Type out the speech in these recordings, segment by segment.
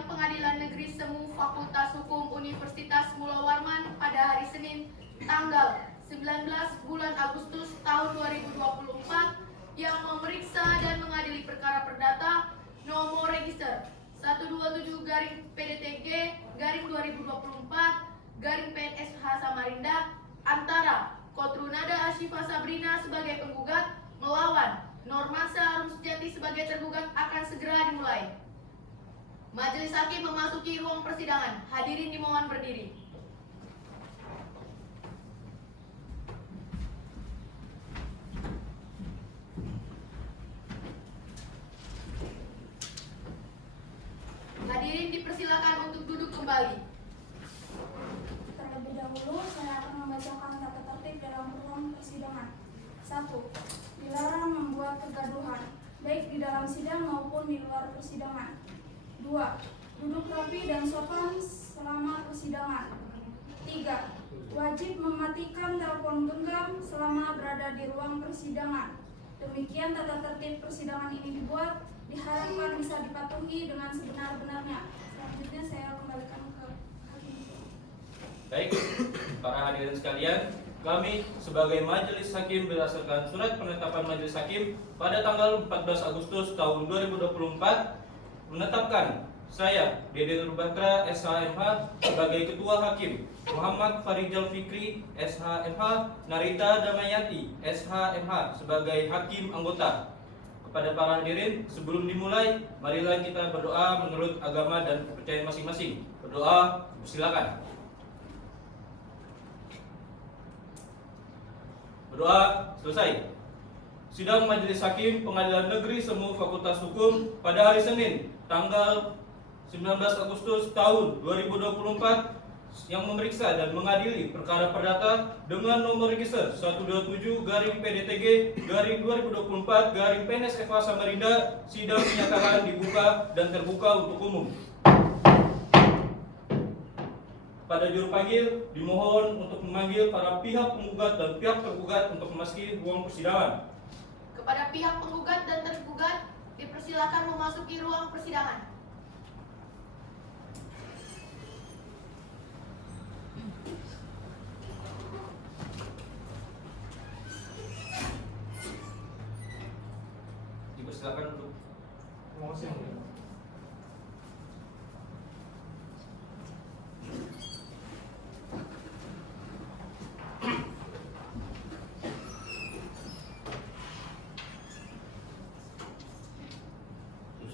Sidang Pengadilan Negeri Semu Fakultas Hukum Universitas Mula Warman pada hari Senin tanggal 19 bulan Agustus tahun 2024 yang memeriksa dan mengadili perkara perdata nomor register 127-PDTG-2024-PNSH Samarinda antara Kotrunada Ashifa Sabrina sebagai penggugat melawan Normansyah Arum Sejati sebagai tergugat akan segera dimulai. Majelis Hakim memasuki ruang persidangan. Hadirin dimohon berdiri. Hadirin dipersilakan untuk duduk kembali. Terlebih dahulu, saya akan membacakan tata tertib dalam ruang persidangan. 1. Dilarang membuat kegaduhan, baik di dalam sidang maupun di luar persidangan. 2. Duduk rapi dan sopan selama persidangan. 3. Wajib mematikan telepon genggam selama berada di ruang persidangan. Demikian tata tertib persidangan ini dibuat, diharapkan bisa dipatuhi dengan sebenar-benarnya. Selanjutnya saya kembalikan ke hakim. Baik, para hadirin sekalian, kami sebagai Majelis Hakim berdasarkan surat penetapan Majelis Hakim pada tanggal 14 Agustus tahun 2024 menetapkan saya, Dede Nurbakra, SHMH, sebagai Ketua Hakim, Muhammad Farijal Fikri, SHMH, Narita Damayati, SHMH, sebagai Hakim Anggota. Kepada para hadirin, sebelum dimulai, marilah kita berdoa menurut agama dan kepercayaan masing-masing. Berdoa, silakan. Berdoa selesai. Sidang Majelis Hakim Pengadilan Negeri Semu Fakultas Hukum pada hari Senin tanggal 19 Agustus tahun 2024 yang memeriksa dan mengadili perkara perdata dengan nomor register 127-PDTG-2024-PNSH Samarinda. Sidang dinyatakan dibuka dan terbuka untuk umum. Pada juru panggil dimohon untuk memanggil para pihak penggugat dan pihak tergugat untuk memasuki ruang persidangan. Kepada pihak penggugat dan tergugat dipersilakan memasuki ruang persidangan. Dipersilakan untuk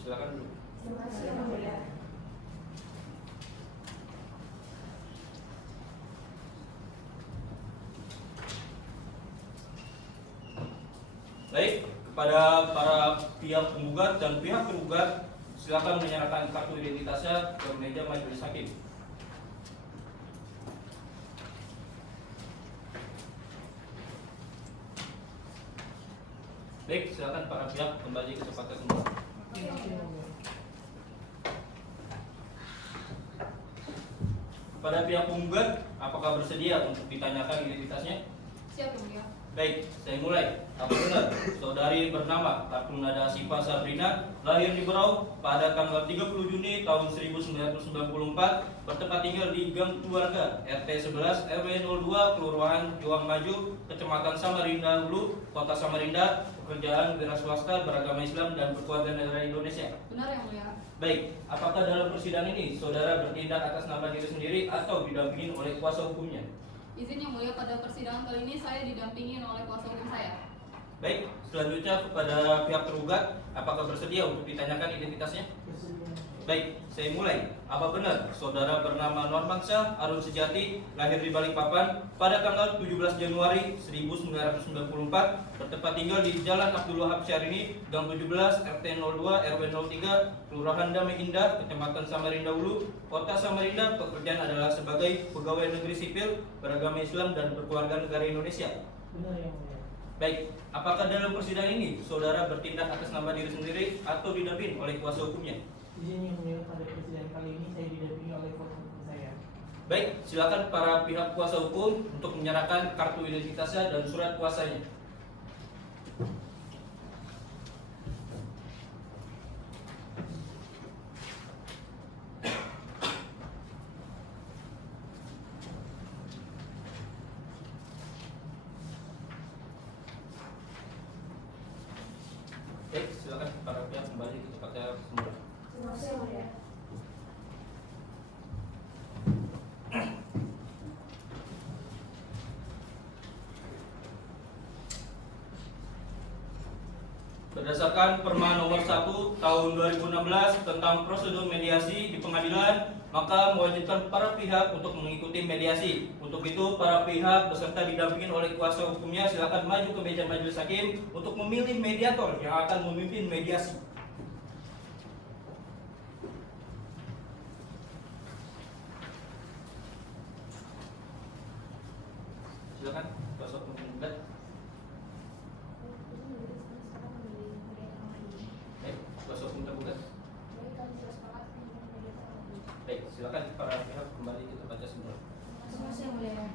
silakan dulu. Baik, kepada para pihak penggugat dan pihak tergugat, silakan menyerahkan kartu identitasnya ke meja Majelis Hakim. Baik, silakan para pihak kembali ke tempat semula. Kepada pihak penggugat, apakah bersedia untuk ditanyakan identitasnya? Siap, Yang Mulia. Baik, saya mulai. Apa benar saudari bernama Kotrunada Ashifa Sabrina lahir di Berau pada tanggal 30 Juni tahun 1994, bertempat tinggal di Gang Keluarga, RT 11 RW 02, Kelurahan Juang Maju, Kecamatan Samarinda Hulu, Kota Samarinda, pekerjaan wira swasta, beragama Islam dan berkeluarga negara Indonesia? Benar, Yang Mulia. Baik, apakah dalam persidangan ini saudara bertindak atas nama diri sendiri atau didampingi oleh kuasa hukumnya? Izin Yang Mulia, pada persidangan kali ini saya didampingi oleh kuasa hukum saya. Baik, selanjutnya kepada pihak tergugat, apakah bersedia untuk ditanyakan identitasnya? Baik, saya mulai. Apa benar saudara bernama Normansyah Arum Sejati lahir di Balikpapan pada tanggal 17 Januari 1994, bertempat tinggal di Jalan Abdul Wahab Syahrini, Gang 17, RT 02, RW 03, Kelurahan Damai Indah, Kecamatan Samarinda Hulu, Kota Samarinda, pekerjaan adalah sebagai pegawai negeri sipil, beragama Islam dan berkeluarga negara Indonesia? Benar, Yang Mulia. Baik, apakah dalam persidangan ini saudara bertindak atas nama diri sendiri atau didampingi oleh kuasa hukumnya? Izin Yang Mulia, pada persidangan kali ini saya didampingi oleh kuasa hukum saya. Baik, silakan para pihak kuasa hukum untuk menyerahkan kartu identitasnya dan surat kuasanya. Baik, silakan para pihak kembali ke tempatnya semula. Terima kasih yang mulia. Berdasarkan Perma nomor 1 tahun 2016 tentang prosedur mediasi di pengadilan, maka mewajibkan para pihak untuk mengikuti mediasi. Untuk itu, para pihak beserta didampingi oleh kuasa hukumnya silakan maju ke meja majelis hakim untuk memilih mediator yang akan memimpin mediasi. Silakan kuasa hukum penggugat. Baik, kuasa hukum tergugat. Baik, silakan para pihak kembali ke tempatnya semula. Terima kasih yang mulia.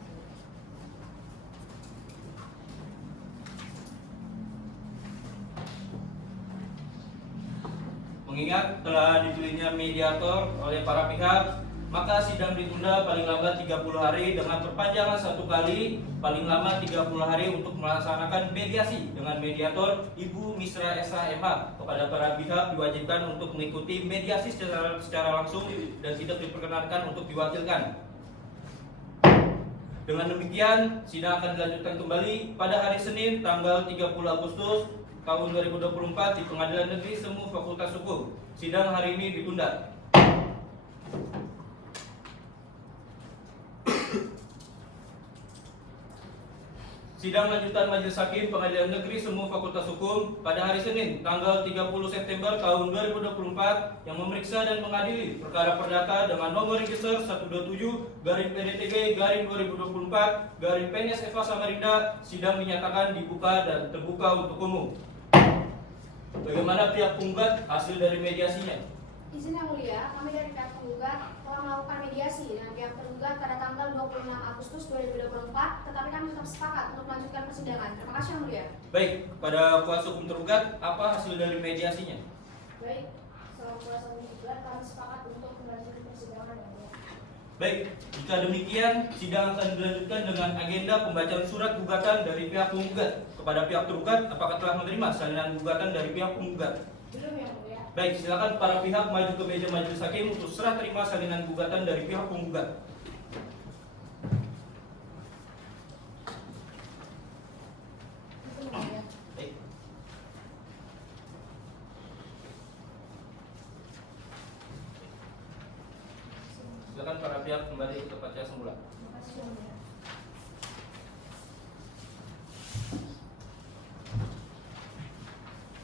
Mengingat telah dipilihnya mediator oleh para pihak, maka sidang ditunda paling lambat 30 hari dengan perpanjangan 1 kali paling lama 30 hari untuk melaksanakan mediasi dengan mediator Ibu Misra SH.MH. Kepada para pihak diwajibkan untuk mengikuti mediasi secara langsung dan tidak diperkenankan untuk diwakilkan. Dengan demikian, sidang akan dilanjutkan kembali pada hari Senin tanggal 30 Agustus tahun 2024 di Pengadilan Negeri Semu Fakultas Hukum. Sidang hari ini ditunda. Sidang lanjutan Majelis Hakim Pengadilan Negeri Semu Fakultas Hukum pada hari Senin tanggal 30 September tahun 2024 yang memeriksa dan mengadili perkara perdata dengan nomor register 127-PDTG-2024-PNS Eva Samarinda. Sidang dinyatakan dibuka dan terbuka untuk umum. Bagaimana pihak penggugat hasil dari mediasinya? Izin yang mulia, kami dari pihak penggugat telah melakukan mediasi dengan pihak tergugat pada tanggal 26 Agustus 2024, tetapi kami tetap sepakat untuk melanjutkan persidangan. Terima kasih yang mulia. Baik, pada kuasa hukum tergugat, apa hasil dari mediasinya? Baik, selaku kuasa hukum tergugat kami sepakat untuk melanjutkan persidangan yang mulia. Baik, jika demikian, sidang akan dilanjutkan dengan agenda pembacaan surat gugatan dari pihak penggugat. Kepada pihak tergugat, apakah telah menerima salinan gugatan dari pihak penggugat? Belum yang mulia. Baik, silakan para pihak maju ke meja majelis hakim untuk serah terima salinan gugatan dari pihak penggugat. Izin yang mulia. Baik. Silakan para pihak kembali ke tempatnya semula. Terima kasih yang mulia.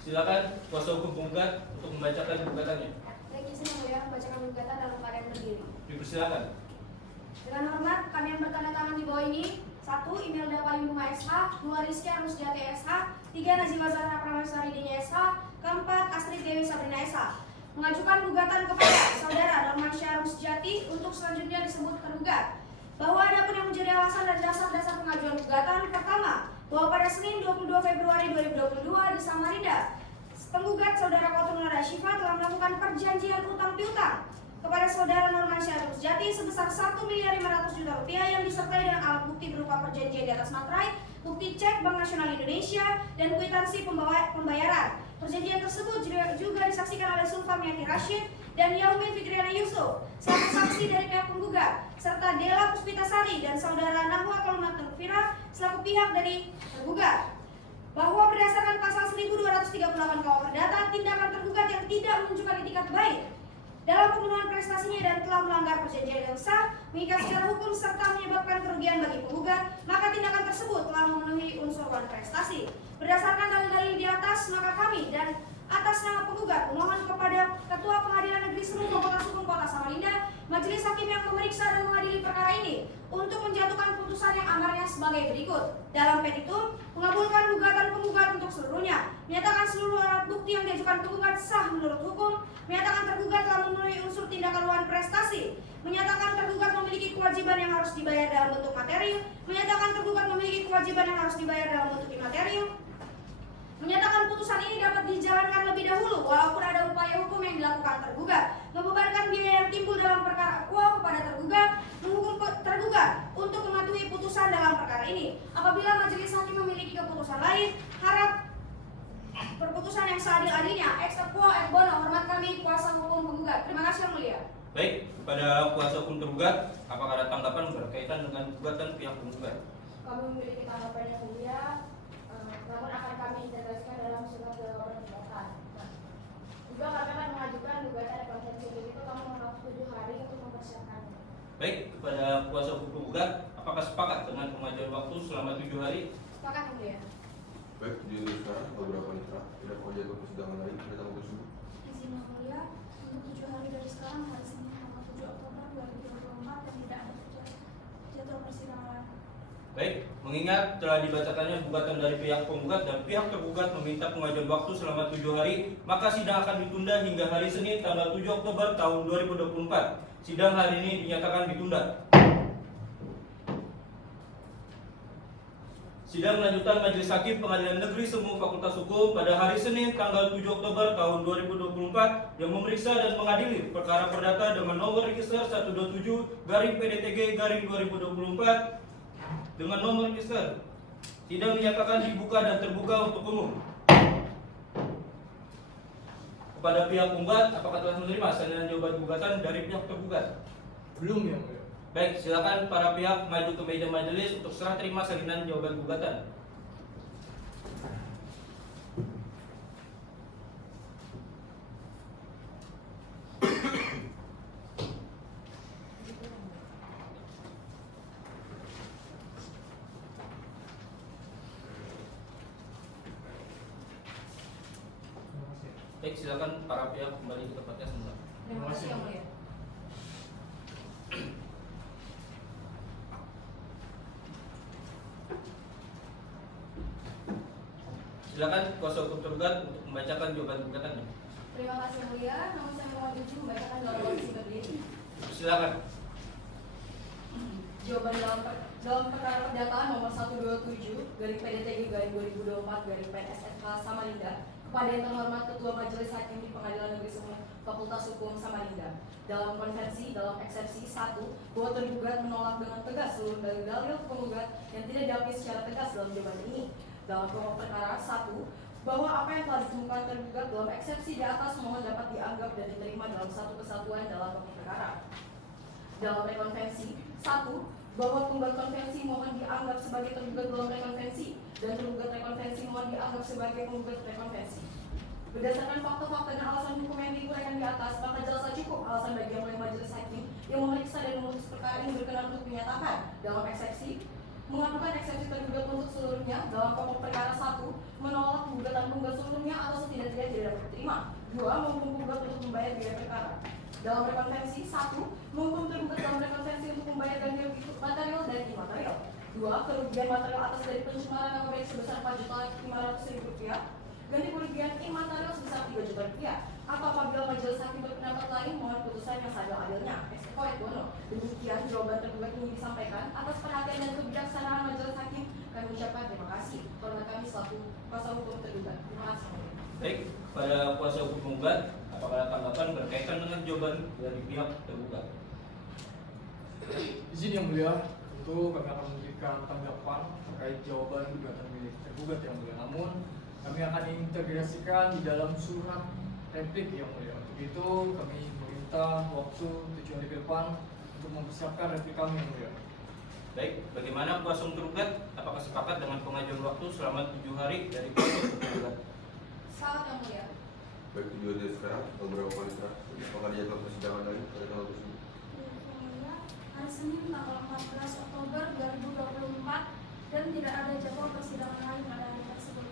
Silakan kuasa hukum penggugat untuk membacakan gugatannya. Baik, izin yang mulia membacakan gugatan dalam keadaan berdiri. Dipersilakan. Dengan hormat, kami yang bertanda tangan di bawah ini: 1. Imelda Palingbunga SH, 2. Rizky Armusjati SH, 3. Nazima Zahra Prameswari Dini SH, 4. Astrid Dewi Sabrina SH mengajukan gugatan kepada saudara Normansyah Armusjati untuk selanjutnya disebut tergugat bahwa adapun yang menjadi alasan dan dasar-dasar pengajuan gugatan: pertama, bahwa pada Senin 22 Februari 2022 di Samarinda, penggugat saudara Kotrunada Syifa telah melakukan perjanjian utang piutang kepada saudara Normansyah Armusjati sebesar 1.500.000.000 rupiah yang disertai dengan alat bukti berupa perjanjian di atas materai, bukti cek Bank Nasional Indonesia, dan kwitansi pembayaran. Perjanjian tersebut juga disaksikan oleh Sulfamiati Rashid dan Yaumi Fikriana Yusuf selaku saksi dari pihak penggugat, serta Dela Puspitasari dan saudara Nahwa Kalumat Nurfira selaku pihak dari tergugat, bahwa berdasarkan pasal 1238 KUH Perdata, tindakan tergugat yang tidak menunjukkan itikat baik dalam pemenuhan prestasinya dan telah melanggar perjanjian yang sah, mengikat secara hukum serta menyebabkan kerugian bagi penggugat, maka tindakan tersebut telah memenuhi unsur prestasi. Berdasarkan dalil-dalil di atas, maka kami dan atas nama penggugat memohon kepada Ketua Pengadilan Negeri Semu Fakultas Hukum Kota Samarinda, Majelis Hakim yang memeriksa dan mengadili perkara ini, untuk menjatuhkan putusan yang amarnya sebagai berikut. Dalam petitum, mengabulkan gugatan penggugat untuk seluruhnya, menyatakan seluruh alat bukti yang diajukan penggugat sah menurut hukum, menyatakan tergugat telah memenuhi unsur tindakan luar prestasi, menyatakan tergugat memiliki kewajiban yang harus dibayar dalam bentuk materi, menyatakan tergugat memiliki kewajiban yang harus dibayar dalam bentuk imateri, menyatakan putusan ini dapat dijalankan lebih dahulu walaupun ada upaya hukum yang dilakukan tergugat, membebankan biaya yang timbul dalam perkara quo kepada tergugat, menghukum tergugat untuk mematuhi putusan dalam perkara ini. Apabila majelis hakim memiliki keputusan lain, harap perputusan yang seadil adil-adilnya. Ex equo et bono, hormat kami kuasa hukum penggugat. Terima kasih yang mulia. Baik, kepada kuasa hukum tergugat, apakah ada tanggapan berkaitan dengan gugatan pihak penggugat? Kami memiliki tanggapan yang mulia, namun akan kami integrasikan dalam surat jawaban gugatan. Juga kami akan mengajukan gugatan rekonvensi itu kami mohon waktu 7 hari untuk mempersiapkannya. Baik, kepada kuasa hukum penggugat, apakah sepakat dengan pengajuan waktu selama 7 hari? Sepakat yang mulia. Baik, jadi sekarang beberapa mitra tidak mau jadwal persidangan lagi pada tanggal tersebut. Izin yang mulia, untuk 7 hari dari sekarang hari Senin tanggal 7 Oktober 2024 dan tidak ada jadwal persidangan. Baik, mengingat telah dibacakannya gugatan dari pihak penggugat dan pihak tergugat meminta pengajuan waktu selama 7 hari, maka sidang akan ditunda hingga hari Senin tanggal 7 Oktober tahun 2024. Sidang hari ini dinyatakan ditunda. Sidang lanjutan Majelis Hakim Pengadilan Negeri Semu Fakultas Hukum pada hari Senin tanggal 7 Oktober tahun 2024 yang memeriksa dan mengadili perkara perdata dengan nomor register 127-PDTG-2024 dengan nomor register. Sidang dinyatakan dibuka dan terbuka untuk umum. Kepada pihak penggugat, apakah telah menerima salinan jawaban gugatan dari pihak tergugat? Belum yang mulia. Baik, silakan para pihak maju ke meja majelis untuk serah terima salinan jawaban gugatan. Baik, silakan para pihak kembali ke tempatnya semula. Terima kasih yang mulia. Silakan kuasa hukum tergugat untuk membacakan jawaban gugatannya. Terima kasih yang mulia, namun saya mohon izin membacakan dalam kondisi berdiri. Silakan. Jawaban dalam perkara perdataan nomor 127 garing PDTG garing 2024 garing PNSFK Samarinda kepada yang terhormat Ketua Majelis Hakim di Pengadilan Negeri Semu Fakultas Hukum Samarinda dalam konvensi dalam eksepsi 1 bahwa tergugat menolak dengan tegas seluruh dalil-dalil penggugat yang tidak diakui secara tegas dalam jawaban ini. Dalam pokok perkara 1 bahwa apa yang telah ditemukan tergugat dalam eksepsi di atas mohon dapat dianggap dan diterima dalam satu kesatuan dalam pokok perkara. Dalam rekonvensi 1 bahwa tunggal konvensi mohon dianggap sebagai tergugat dalam rekonvensi dan tergugat rekonvensi mohon dianggap sebagai penggugat rekonvensi. Berdasarkan fakta-fakta dan alasan hukum yang diuraikan di atas, maka jelas cukup alasan bagi yang mulia majelis hakim yang memeriksa dan memutus perkara ini berkenan untuk menyatakan dalam eksepsi mengadukan eksepsi tergugat untuk seluruhnya dalam pokok perkara 1 menolak gugatan penggugat seluruhnya atau setidak-tidaknya tidak dapat diterima. 2 menghukum penggugat untuk membayar biaya perkara. Dalam rekonvensi 1 menghukum tergugat dalam rekonvensi untuk membayar ganti rugi material dan imaterial. 2 kerugian material atas dari pencemaran nama baik sebesar Rp4.500.000, ganti kerugian imaterial sebesar Rp3 juta, atau apabila majelis hakim berpendapat lain mohon putusan yang seadil-adilnya. Ex equo et bono. Demikian jawaban tergugat ini disampaikan. Atas perhatian dan kebijaksanaan majelis hakim kami ucapkan terima kasih. Hormat kami selaku kuasa hukum tergugat. Terima kasih. Baik, pada kuasa hukum penggugat, apakah ada tanggapan berkaitan dengan jawaban dari pihak tergugat? Izin yang mulia, tentu kami akan memberikan tanggapan terkait jawaban gugatan milik tergugat yang mulia. Namun kami akan integrasikan di dalam surat replik yang mulia. Untuk itu kami meminta waktu 7 hari ke depan untuk mempersiapkan replik kami yang mulia. Baik, bagaimana kuasa hukum tergugat? Apakah sepakat dengan pengajuan waktu selama 7 hari dari kuasa hukum tergugat? Salam yang mulia. Baik, tujuan dari sekarang beberapa mitra apakah ada jadwal persidangan lagi pada tanggal tersebut. Hari Senin tanggal 14 Oktober 2024 dan tidak ada jadwal persidangan lain pada hari tersebut.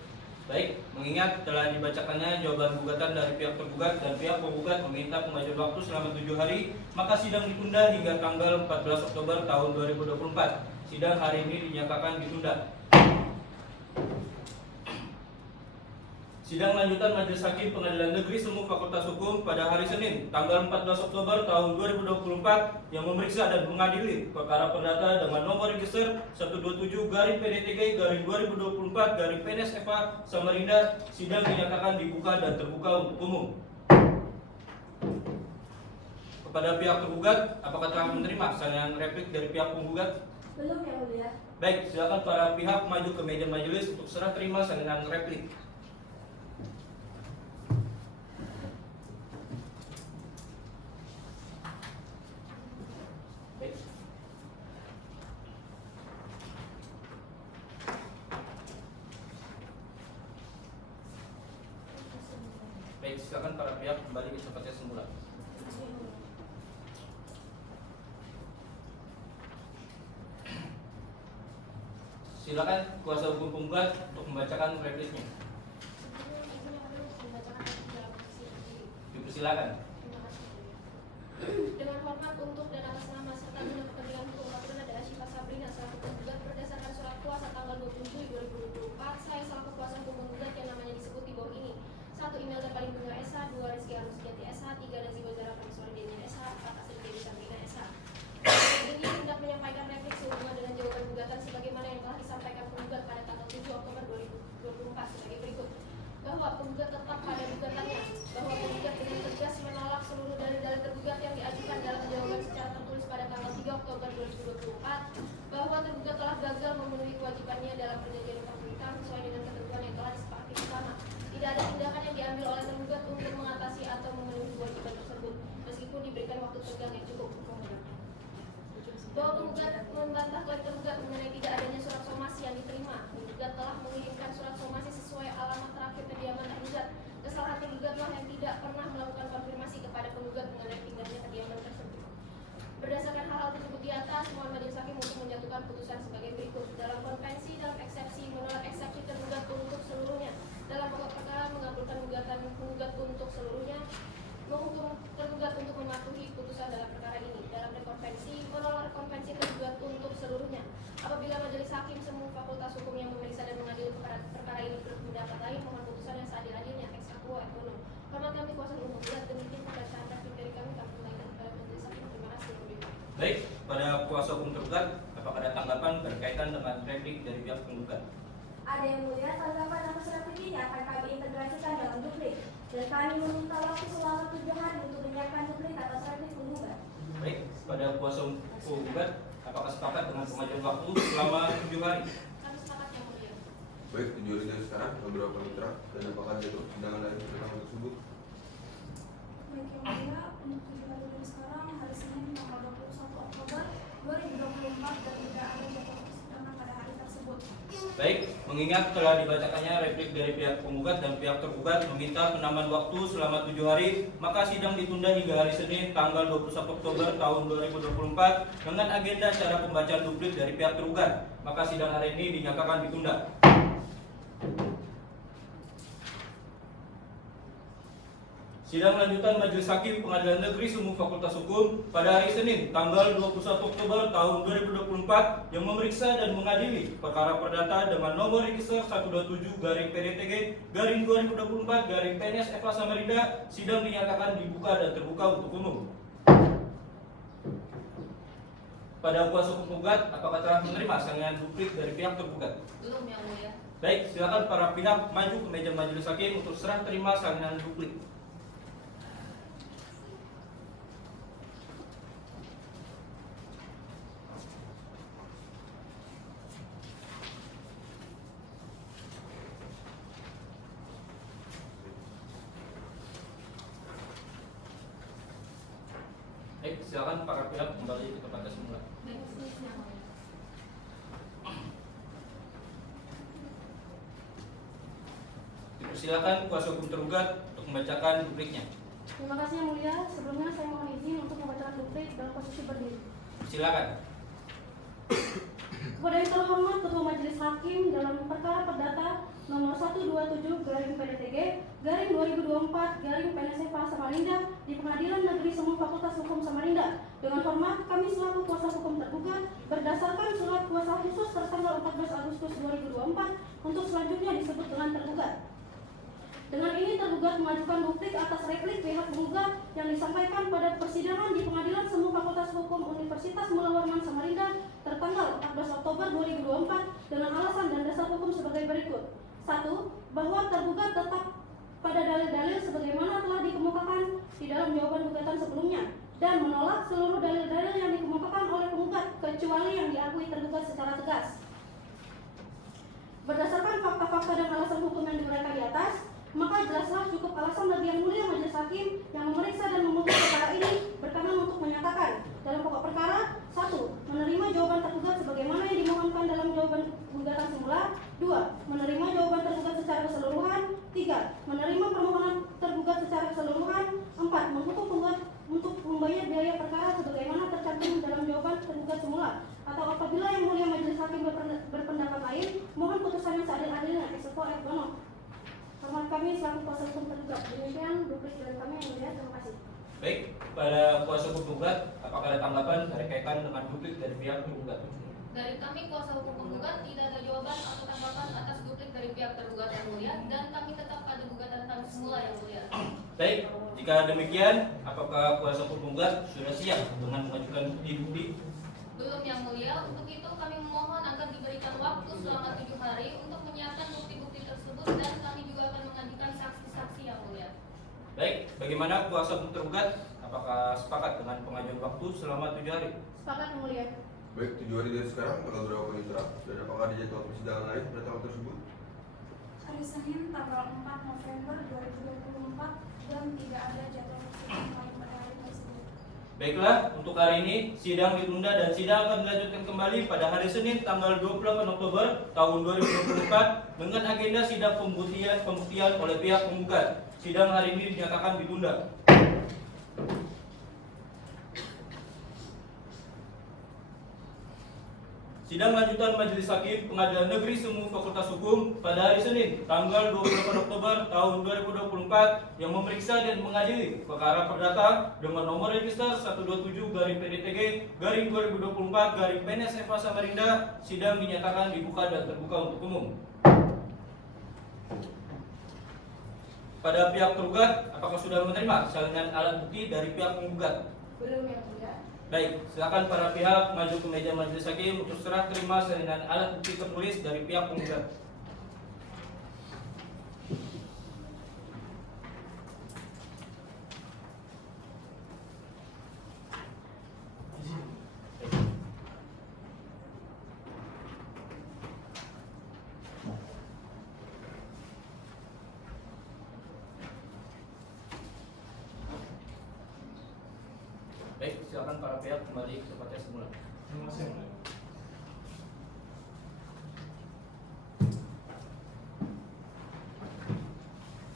Baik, mengingat telah dibacakannya jawaban gugatan dari pihak tergugat dan pihak penggugat meminta pengajuan waktu selama 7 hari, maka sidang ditunda hingga tanggal 14 Oktober tahun 2024. Sidang hari ini dinyatakan ditunda. Sidang lanjutan Majelis Hakim Pengadilan Negeri Semu Fakultas Hukum pada hari Senin, tanggal 14 Oktober tahun 2024 yang memeriksa dan mengadili perkara perdata dengan nomor register 127-PDTG-2024-PNSFK Samarinda. Sidang dinyatakan dibuka dan terbuka untuk umum. Kepada pihak tergugat, apakah telah menerima salinan replik dari pihak penggugat? Belum yang mulia. Baik, silakan para pihak maju ke meja majelis untuk serah terima salinan replik. Baik, silakan para pihak kembali ke tempatnya semula. Silakan kuasa hukum penggugat untuk membacakan repliknya. Dipersilakan. Dengan hormat untuk dan atas nama serta guna kepentingan hukum Katrina dan Asyifa Sabrina selaku penggugat berdasarkan surat kuasa tanggal 27 Juli 2024, saya selaku kuasa hukum penggugat yang namanya disebut di bawah ini: 1. Imelda Paling Bunga SH, 2. Rizky Armusjati SH, 3. Nazibah Zara Kamsori Denian SH, 4. Asri Dewi Sabrina SH. Ini hendak menyampaikan replik sehubungan dengan jawaban gugatan sebagaimana yang telah disampaikan penggugat pada tanggal 7 Oktober 2024 sebagai berikut: bahwa penggugat tetap pada gugatannya, bahwa penggugat dengan tegas menolak seluruh dalil-dalil tergugat yang diajukan dalam jawaban secara tertulis pada tanggal 3 Oktober 2024, bahwa tergugat telah gagal memenuhi kewajibannya dalam perjanjian utang piutang sesuai dengan ketentuan yang telah disepakati bersama. Tidak ada tindakan yang diambil oleh tergugat untuk mengatasi atau memenuhi kewajiban tersebut, meskipun diberikan waktu tenggang yang cukup. Bahwa penggugat membantah klaim tergugat mengenai tidak adanya surat somasi yang diterima. Penggugat telah mengirimkan surat somasi sesuai alamat terakhir kediaman tergugat. Kesalahan tergugatlah yang tidak pernah melakukan konfirmasi kepada penggugat mengenai pindahnya kediaman tersebut. Berdasarkan hal-hal tersebut di atas, mohon majelis hakim untuk menjatuhkan putusan sebagai berikut: dalam konvensi, dalam eksepsi, menolak eksepsi tergugat untuk seluruhnya. Dalam pokok perkara, mengabulkan gugatan penggugat untuk seluruhnya. Menghukum tergugat untuk mematuhi putusan dalam perkara ini. Dalam rekonvensi, menolak rekonvensi tergugat untuk seluruhnya. Apabila majelis hakim semua fakultas hukum yang memeriksa dan mengadili perkara ini berpendapat lain, mohon putusan yang seadil-adilnya ex aequo et bono. Hormat kami kuasa hukum penggugat, demikian pembacaan replik dari kami kembalikan kepada majelis hakim. Terima kasih. Baik, pada kuasa hukum tergugat, apakah ada tanggapan berkaitan dengan replik dari pihak penggugat? Ada yang mulia, tanggapan atas replik ini akan kami integrasikan dalam duplik, dan kami meminta waktu selama 7 hari untuk menyiapkan duplik atas replik penggugat. Baik, pada kuasa hukum penggugat, apakah sepakat dengan pemajuan waktu selama 7 hari? Kami sepakat yang mulia. Baik, 7 hari dari sekarang beberapa mitra dan apakah jadwal persidangan dari persidangan tersebut? Baik yang mulia, untuk 7 hari dari sekarang, hari Senin tanggal 21 Oktober 2024 dan tidak ada jadwal persidangan pada hari tersebut. Baik, mengingat telah dibacakannya replik dari pihak penggugat dan pihak tergugat meminta penambahan waktu selama 7 hari, maka sidang ditunda hingga hari Senin tanggal 21 Oktober tahun 2024 dengan agenda cara pembacaan duplik dari pihak tergugat. Maka sidang hari ini dinyatakan ditunda. Sidang lanjutan Majelis Hakim Pengadilan Negeri Sumut Fakultas Hukum pada hari Senin tanggal 21 Oktober tahun 2024 yang memeriksa dan mengadili perkara perdata dengan nomor register 127-PDTG-2024-PNS Eva Samarinda. Sidang dinyatakan dibuka dan terbuka untuk umum. Pada kuasa hukum penggugat, apakah telah menerima salinan duplik dari pihak tergugat? Belum yang mulia. Baik, silakan para pihak maju ke meja majelis hakim untuk serah terima salinan duplik. Baik, silakan para pihak kembali ke tempatnya semula. Dipersilakan kuasa hukum tergugat untuk membacakan dupliknya. Terima kasih yang mulia. Sebelumnya saya mohon izin untuk membacakan duplik dalam posisi berdiri. Silakan. Kepada yang terhormat Ketua Majelis Hakim dalam perkara perdata nomor 127/PDTG/2024/PNS Eva Samarinda di Pengadilan Negeri Sumut Fakultas Hukum Samarinda. Dengan hormat, kami selaku kuasa hukum tergugat berdasarkan surat kuasa khusus tertanggal 14 Agustus 2024 untuk selanjutnya disebut dengan tergugat. Dengan ini tergugat mengajukan duplik atas replik pihak penggugat yang disampaikan pada persidangan di Pengadilan Semu Fakultas Hukum Universitas Mula Warman Samarinda tertanggal 14 Oktober 2024 dengan alasan dan dasar hukum sebagai berikut. 1. Bahwa tergugat tetap pada dalil-dalil sebagaimana telah dikemukakan di dalam jawaban gugatan sebelumnya dan menolak seluruh dalil-dalil yang dikemukakan oleh penggugat kecuali yang diakui tergugat secara tegas. Berdasarkan fakta-fakta dan alasan hukum yang diuraikan di atas, maka jelaslah cukup alasan bagi yang mulia majelis hakim yang memeriksa dan memutus perkara ini berkenan untuk menyatakan dalam pokok perkara: 1. Menerima jawaban tergugat sebagaimana yang dimohonkan dalam jawaban gugatan semula. 2. Menerima jawaban tergugat secara keseluruhan. 3. Menerima permohonan tergugat kuasa hukum penggugat, apakah ada tanggapan berkaitan dengan duplik dari pihak penggugat? Dari kami kuasa hukum penggugat tidak ada jawaban atau tanggapan atas duplik dari pihak tergugat yang mulia, dan kami tetap pada gugatan kami semula yang mulia. Baik, jika demikian, apakah kuasa hukum penggugat sudah siap dengan mengajukan bukti-bukti? Belum yang mulia, untuk itu kami memohon agar diberikan waktu selama 7 hari untuk menyiapkan bukti-bukti tersebut, dan kami juga akan mengajukan saksi-saksi yang mulia. Baik, bagaimana kuasa hukum tergugat? Apakah sepakat dengan pengajuan waktu selama 7 hari? Sepakat yang mulia. Baik, 7 hari dari sekarang tanggal berapa panitera? Dan apakah ada jadwal persidangan lain pada tanggal tersebut? Hari Senin tanggal 4 November 2024 dan tidak ada jadwal persidangan lain pada hari tersebut. Baiklah, untuk hari ini sidang ditunda dan sidang akan dilanjutkan kembali pada hari Senin tanggal 28 Oktober tahun 2024 dengan agenda sidang pembuktian oleh pihak penggugat. Sidang hari ini dinyatakan ditunda. Sidang lanjutan Majelis Hakim Pengadilan Negeri Semu Fakultas Hukum pada hari Senin tanggal 28 Oktober tahun 2024 yang memeriksa dan mengadili perkara perdata dengan nomor register 127-PDTG-2024-PNS FH Samarinda. Sidang dinyatakan dibuka dan terbuka untuk umum. Pada pihak tergugat, apakah sudah menerima salinan alat bukti dari pihak penggugat? Belum yang mulia. Baik, silakan para pihak maju ke meja majelis hakim untuk serah terima salinan alat bukti tertulis dari pihak penggugat. Baik, silakan para pihak kembali ke tempatnya semula. Terima kasih, Yang Mulia.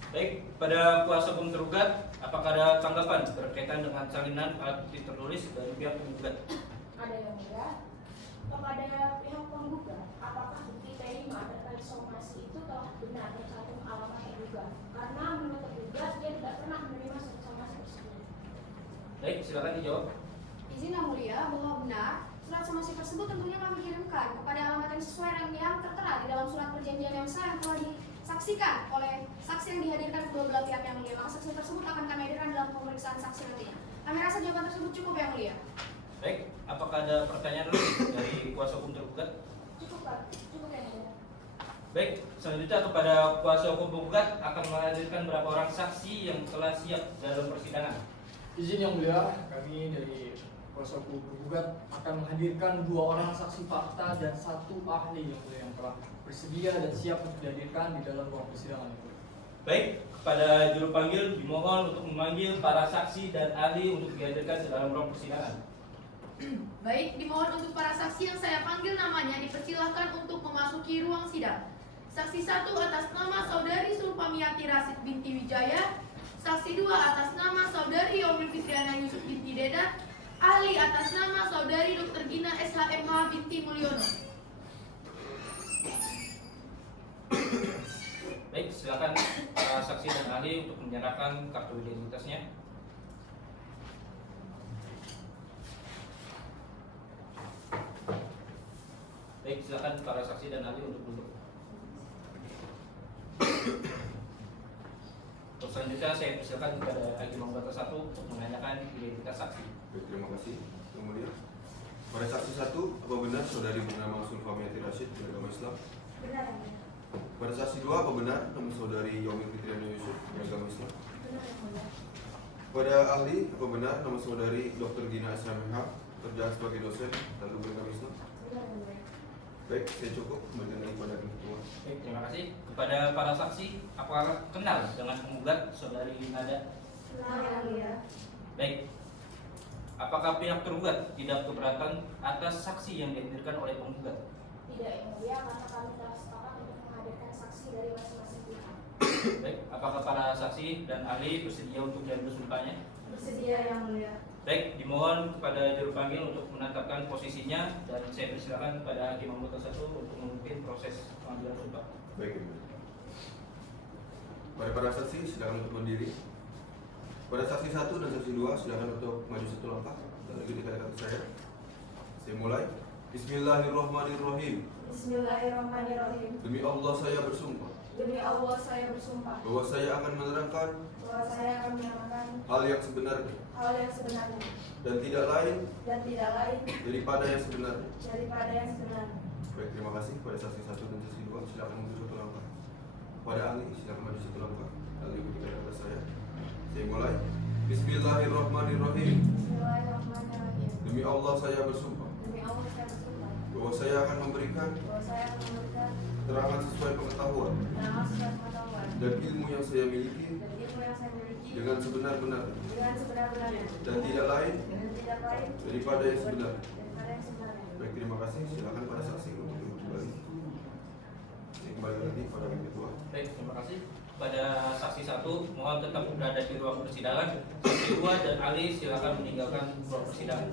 Baik, pada kuasa hukum tergugat, apakah ada tanggapan berkaitan dengan salinan alat bukti tertulis dari pihak penggugat? Ada yang mulia. Kepada pihak penggugat, apakah bukti terima terkait somasi itu telah benar tercantum alamat tergugat? Karena menurut tergugat dia tidak pernah menerima somasi tersebut. Baik, silakan dijawab. Izin yang mulia, bahwa benar surat somasi tersebut tentunya kami kirimkan kepada alamat yang sesuai dengan yang tertera di dalam surat perjanjian yang sah yang telah disaksikan oleh saksi yang dihadirkan kedua belah pihak yang mulia. Maka saksi tersebut akan kami hadirkan dalam pemeriksaan saksi nantinya. Kami rasa jawaban tersebut cukup yang mulia. Baik, apakah ada pertanyaan lebih dari kuasa hukum tergugat? Cukup Pak, cukup yang mulia. Baik, selanjutnya kepada kuasa hukum penggugat akan menghadirkan berapa orang saksi yang telah siap dalam persidangan. Izin yang mulia, kami dari kuasa hukum penggugat akan menghadirkan 2 orang saksi fakta dan 1 ahli yang mulia yang telah bersedia dan siap untuk dihadirkan di dalam ruang persidangan itu. Baik, kepada juru panggil dimohon untuk memanggil para saksi dan ahli untuk dihadirkan di dalam ruang persidangan. Baik, dimohon untuk para saksi yang saya panggil namanya dipersilahkan untuk memasuki ruang sidang. Saksi 1 atas nama Saudari Sulfamiati Rasid binti Wijaya. Saksi 2 atas nama Saudari Yomil Fitriana Yusuf binti Dedat. Ahli atas nama Saudari Dr. Gina SHMH binti Mulyono. Baik, silakan para saksi dan ahli untuk menyerahkan kartu identitasnya. Baik, silakan para saksi dan ahli untuk duduk. Untuk selanjutnya saya persilakan kepada Hakim Anggota 1 untuk menanyakan identitas saksi. Baik, terima kasih. Kemudian pada saksi 1, apa benar saudari bernama Sulfamiati Rasid beragama Islam? Benar yang mulia. Pada saksi 2, apa benar nama saudari Yomil Fitriana Yusuf beragama Islam? Benar yang mulia. Pada ahli, apa benar nama saudari Dr. Gina SHMH kerjaan sebagai dosen lalu beragama Islam? Benar yang mulia. Baik, saya cukup kembalikan lagi pada ketua. Baik, terima kasih. Kepada para saksi, apakah kenal dengan penggugat saudari Nada? Benar yang mulia. Baik. Apakah pihak tergugat tidak keberatan atas saksi yang dihadirkan oleh penggugat? Tidak yang mulia, karena kami telah sepakat untuk menghadirkan saksi dari masing-masing pihak. Baik, apakah para saksi dan ahli bersedia untuk diambil sumpahnya? Bersedia yang mulia. Baik, dimohon kepada juru panggil untuk menetapkan posisinya dan saya persilakan kepada Hakim Anggota 1 untuk memimpin proses pengambilan sumpah. Baik, Ibu. Pada para saksi, silakan untuk berdiri. Pada saksi 1 dan saksi 2 silakan untuk maju satu langkah dan lagi dekat saya. Saya mulai. Bismillahirrahmanirrahim. Bismillahirrahmanirrahim. Demi Allah saya bersumpah Demi Allah saya bersumpah bahwa saya akan menerangkan bahwa saya akan menerangkan hal yang sebenarnya hal yang sebenarnya dan tidak lain dan tidak lain daripada yang sebenarnya. daripada yang sebenarnya. Baik, terima kasih. Pada saksi 1 dan saksi 2 silakan maju satu langkah. Pada ahli silakan maju satu langkah. Ahli ikuti kata saya. Saya mulai. Bismillahirrahmanirrahim. Bismillahirrahmanirrahim. Demi Allah saya bersumpah Demi Allah saya bersumpah bahwa saya akan memberikan bahwa saya akan memberikan keterangan sesuai pengetahuan nama sesuai pengetahuan dan ilmu yang saya miliki dan ilmu yang saya miliki dengan sebenar-benarnya dengan sebenar-benarnya dan tidak lain dan tidak lain daripada yang sebenarnya. daripada yang sebenarnya. Baik, terima kasih. Silakan pada saksi untuk kembali. Saya kembali lagi pada yang kedua. Baik, terima kasih. Pada saksi 1 mohon tetap berada di ruang persidangan. Saksi 2 dan ahli silakan meninggalkan ruang persidangan.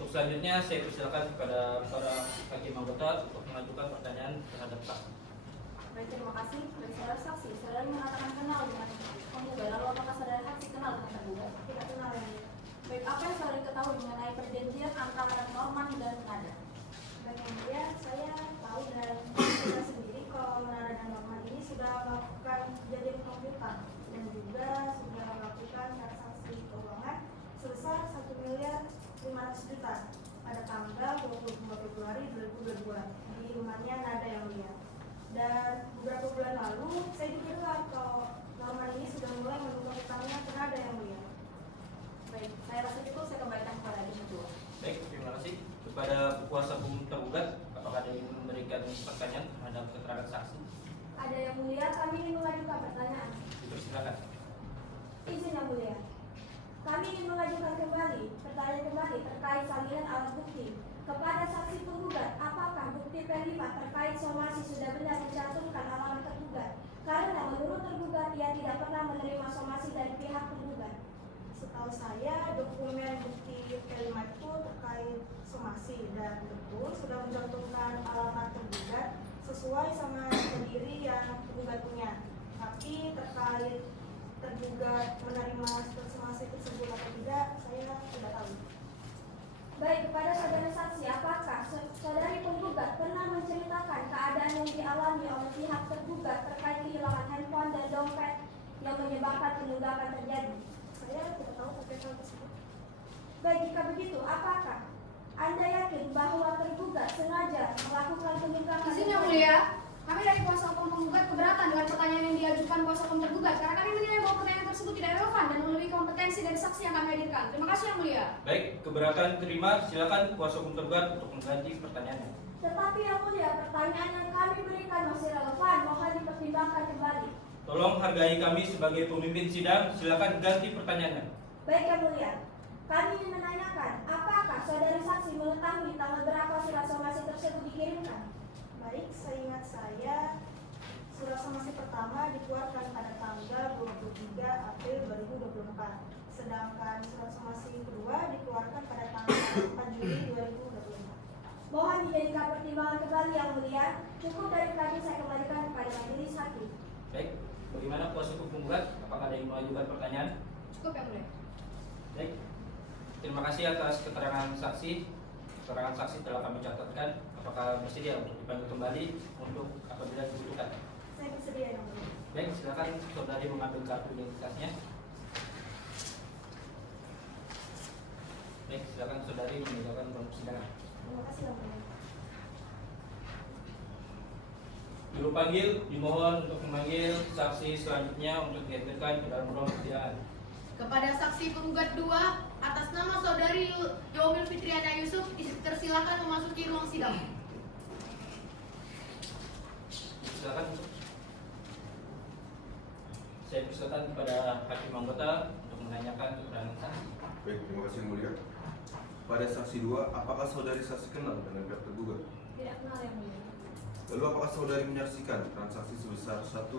Untuk selanjutnya saya persilakan kepada para hakim anggota untuk mengajukan pertanyaan terhadap saksi. Baik, terima kasih. Baik, saudara saksi, saudara mengatakan kenal dengan penggugat. Lalu apakah saudara saksi kenal dengan tergugat? Tidak kenal ya. Baik, apa yang saudara ketahui mengenai perjanjian antara Norman dan Nada? Baik, yang mulia, saya tahu dan saya sendiri kalau Nada dan Norman ini sudah melakukan perjanjian komputer dan juga sudah melakukan transaksi keuangan sebesar 1.500.000.000 pada tanggal 25 Februari 2022 di rumahnya Nada yang mulia. Dan beberapa bulan lalu saya juga dengar kalau Norman ini sudah mulai menunggak utangnya ke Nada yang mulia. Baik, saya rasa cukup, saya kembalikan kepada Hakim Ketua. Baik, terima kasih. Kepada kuasa hukum tergugat, apakah ada yang memberikan pertanyaan terhadap keterangan saksi? Ada yang mulia, kami ingin mengajukan pertanyaan. Dipersilakan. Izin yang mulia. Kami ingin mengajukan pertanyaan kembali terkait salinan alat bukti kepada saksi penggugat. Apakah bukti P5 terkait somasi sudah benar dicantumkan alamat tergugat? Karena menurut tergugat ia tidak pernah menerima somasi dari pihak penggugat. Setahu saya dokumen bukti P5 itu terkait somasi dan betul sudah mencantumkan alamat tergugat sesuai sama pendiri yang tergugat punya. Tapi terkait tergugat menerima somasi tersebut atau tidak, saya tidak tahu. Baik, kepada saudara saksi, apakah saudari penggugat pernah menceritakan keadaan yang dialami oleh pihak tergugat terkait kehilangan handphone dan dompet yang menyebabkan penunggakan terjadi? Saya tidak tahu terkait hal tersebut. Baik, jika begitu, apakah Anda yakin bahwa tergugat sengaja melakukan penunggakan? Izin yang mulia, kami dari kuasa hukum penggugat keberatan dengan pertanyaan yang diajukan kuasa hukum tergugat karena kami menilai bahwa pertanyaan tersebut tidak relevan dan melebihi kompetensi dari saksi yang kami hadirkan. Terima kasih yang mulia. Baik, keberatan terima. Silakan kuasa hukum tergugat untuk mengganti pertanyaannya. Tetapi yang mulia, pertanyaan yang kami berikan masih relevan, mohon dipertimbangkan kembali. Tolong hargai kami sebagai pemimpin sidang. Silakan ganti pertanyaannya. Baik yang mulia, kami ingin menanyakan, apakah saudari saksi mengetahui tanggal berapa surat somasi tersebut dikirimkan? Baik, seingat saya, surat somasi pertama dikeluarkan pada tanggal 23 April 2024. Sedangkan surat somasi kedua dikeluarkan pada tanggal 4 Juli 2024. Mohon dijadikan pertimbangan kembali yang mulia. Cukup dari kami, saya kembalikan kepada majelis hakim. Baik, bagaimana kuasa hukum penggugat? Apakah ada yang mengajukan pertanyaan? Cukup yang mulia. Baik, terima kasih atas keterangan saksi. Keterangan saksi telah kami catatkan. Apakah bersedia untuk dipanggil kembali untuk apabila dibutuhkan? Saya bersedia yang mulia. Baik, silakan saudari mengambil kartu identitasnya. Baik, silakan saudari meninggalkan ruang persidangan. Terima kasih yang mulia. Juru panggil dimohon untuk memanggil saksi selanjutnya untuk dihadirkan ke dalam ruang persidangan. Kepada saksi penggugat 2 atas nama saudari Yomil Fitriana Yusuf dipersilakan memasuki ruang sidang. Silakan. Saya persilakan kepada hakim anggota untuk menanyakan keterangan saksi. Baik, terima kasih yang mulia. Pada saksi 2, apakah saudari saksi kenal dengan pihak tergugat? Tidak kenal yang mulia. Lalu apakah saudari menyaksikan transaksi sebesar 1.500.000.000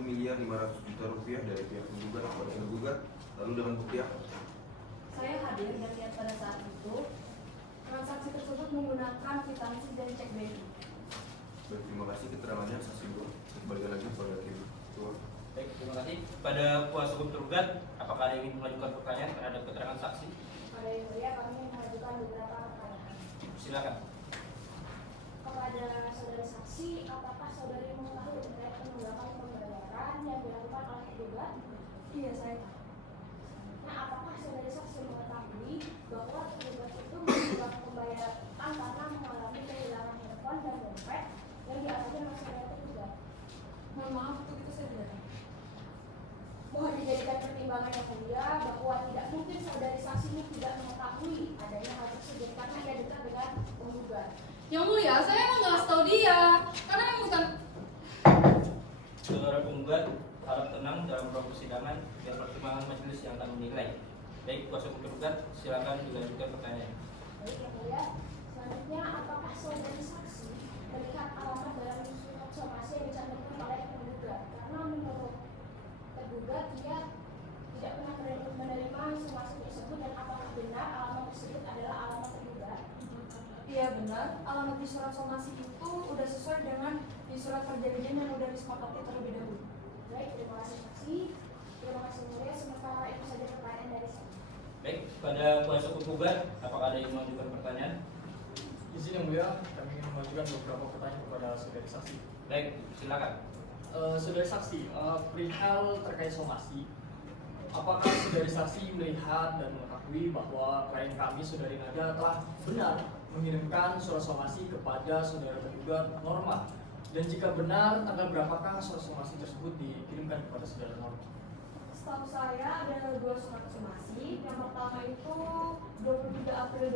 rupiah dari pihak penggugat kepada tergugat? Lalu dengan bukti apa? Saya hadir dan lihat pada saat itu transaksi tersebut menggunakan kwitansi dan cek BNI. Baik, terima kasih keterangannya saksi 2. Kembali lagi kepada hakim. kepada kuasa hukum tergugat, apakah ada yang ingin mengajukan pertanyaan terhadap keterangan saksi? Pada yang mulia kami mengajukan beberapa pertanyaan. Silakan. Kepada saudari saksi, apakah saudari mengetahui terkait penunggakan pembayaran yang dilakukan oleh tergugat? Iya, saya. Nah, apakah saudari saksi mengetahui bahwa tergugat itu menunggak pembayaran karena mengalami kehilangan handphone dan dompet yang dialami oleh saudara tergugat? Mohon maaf, untuk itu saya tidak tahu. Mohon dijadikan pertimbangan yang mulia bahwa tidak mungkin saudari saksi ini tidak mengetahui adanya hal tersebut karena ia dekat dengan penggugat. Yang mulia, saya emang nggak tahu dia. Karena memang bukan. Saudara penggugat harap tenang dalam ruang persidangan biar pertimbangan majelis yang akan menilai. Baik, kuasa hukum tergugat, silakan dilanjutkan pertanyaan. Baik, yang mulia. Selanjutnya, apakah saudari saksi melihat alamat dalam surat somasi yang dicantumkan oleh penggugat? Karena menurut tergugat dia tidak pernah menerima somasi tersebut, dan apakah benar alamat tersebut adalah alamat tergugat? Iya benar, alamat di surat somasi itu udah sesuai dengan di surat perjanjian yang udah disepakati terlebih dahulu. Baik, terima kasih saksi. Terima kasih mulia. Sementara itu saja pertanyaan dari saya. Baik, pada kuasa hukum tergugat, apakah ada yang mengajukan pertanyaan? Izin yang mulia, kami ingin mengajukan beberapa pertanyaan kepada saudari saksi. Baik, silakan. Saudari saksi, perihal terkait somasi, apakah saudari saksi melihat dan mengetahui bahwa klien kami, saudari Nada, telah benar mengirimkan surat somasi kepada saudara tergugat Norma? Dan jika benar, tanggal berapakah surat somasi tersebut dikirimkan kepada saudara Norma? Setahu saya ada 2 surat somasi. Yang pertama itu 23 April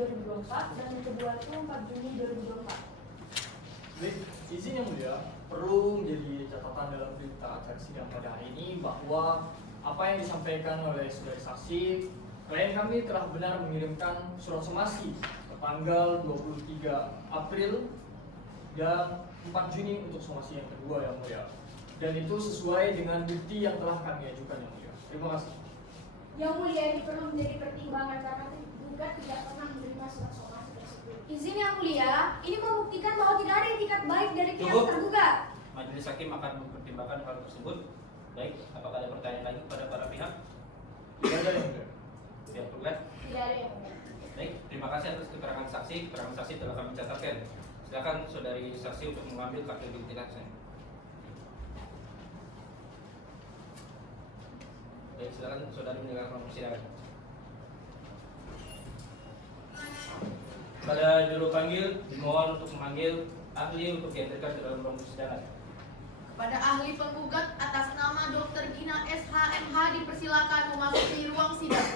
2024 dan yang kedua itu 4 Juni 2024. Baik, izin yang mulia, perlu menjadi catatan dalam berita acara sidang pada hari ini bahwa apa yang disampaikan oleh saudari saksi, klien kami telah benar mengirimkan surat somasi ke tanggal 23 April dan 4 Juni untuk somasi yang kedua yang mulia. Dan itu sesuai dengan bukti yang telah kami ajukan yang mulia. Terima kasih. Yang mulia, ini perlu menjadi pertimbangan karena tergugat tidak pernah menerima surat somasi tersebut. Izin yang mulia, ini membuktikan bahwa tidak ada etikat baik dari pihak Cukup. tergugat. Majelis hakim akan mempertimbangkan hal tersebut. Baik, apakah ada pertanyaan lagi kepada para pihak? Tidak ada yang mulia. Pihak tergugat? Tidak ada yang mulia. Baik, terima kasih atas keterangan saksi. Keterangan saksi telah kami catatkan. Silakan saudari saksi untuk mengambil kartu identitasnya. Baik, silakan saudari mendengarkan persidangan. Pada juru panggil, dimohon untuk memanggil ahli untuk dihadirkan ke dalam ruang persidangan. Kepada ahli penggugat atas nama Dr. Gina SHMH dipersilakan memasuki ruang sidang.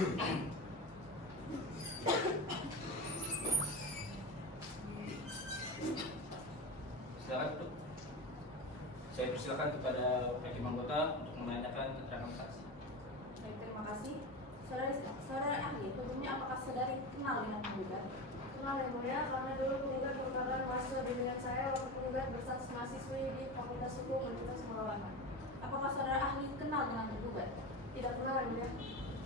Silakan duduk. Saya persilakan kepada hakim anggota untuk menanyakan keterangan saksi. Baik, terima kasih. Saudara ahli, sebelumnya apakah saudari kenal dengan penggugat? Kenal yang mulia, karena dulu penggugat merupakan mahasiswa bimbingan saya waktu penggugat berstatus mahasiswi di Fakultas Hukum Universitas Maulana. Apakah saudara ahli kenal dengan penggugat? Tidak kenal yang mulia.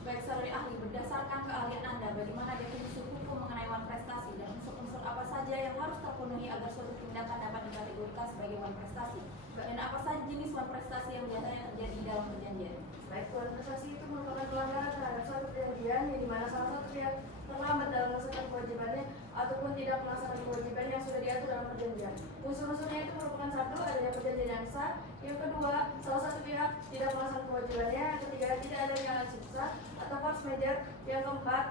Baik, saudari ahli, berdasarkan keahlian Anda, bagaimana definisi hukum mengenai wan prestasi dan unsur-unsur apa saja yang harus terpenuhi agar suatu tindakan dapat dikategorikan sebagai wan prestasi? Dan apa saja jenis wan prestasi yang biasanya terjadi dalam perjanjian? Baik, wan prestasi itu merupakan pelanggaran terhadap suatu perjanjian yang dimana salah satu pihak terlambat dalam melaksanakan kewajibannya ataupun tidak melaksanakan kewajiban yang sudah diatur dalam perjanjian. Unsur-unsurnya itu merupakan satu, adanya perjanjian yang sah. Yang kedua, salah satu pihak tidak melaksanakan kewajibannya. Yang ketiga, tidak adanya alat siksa atau force major. Yang keempat,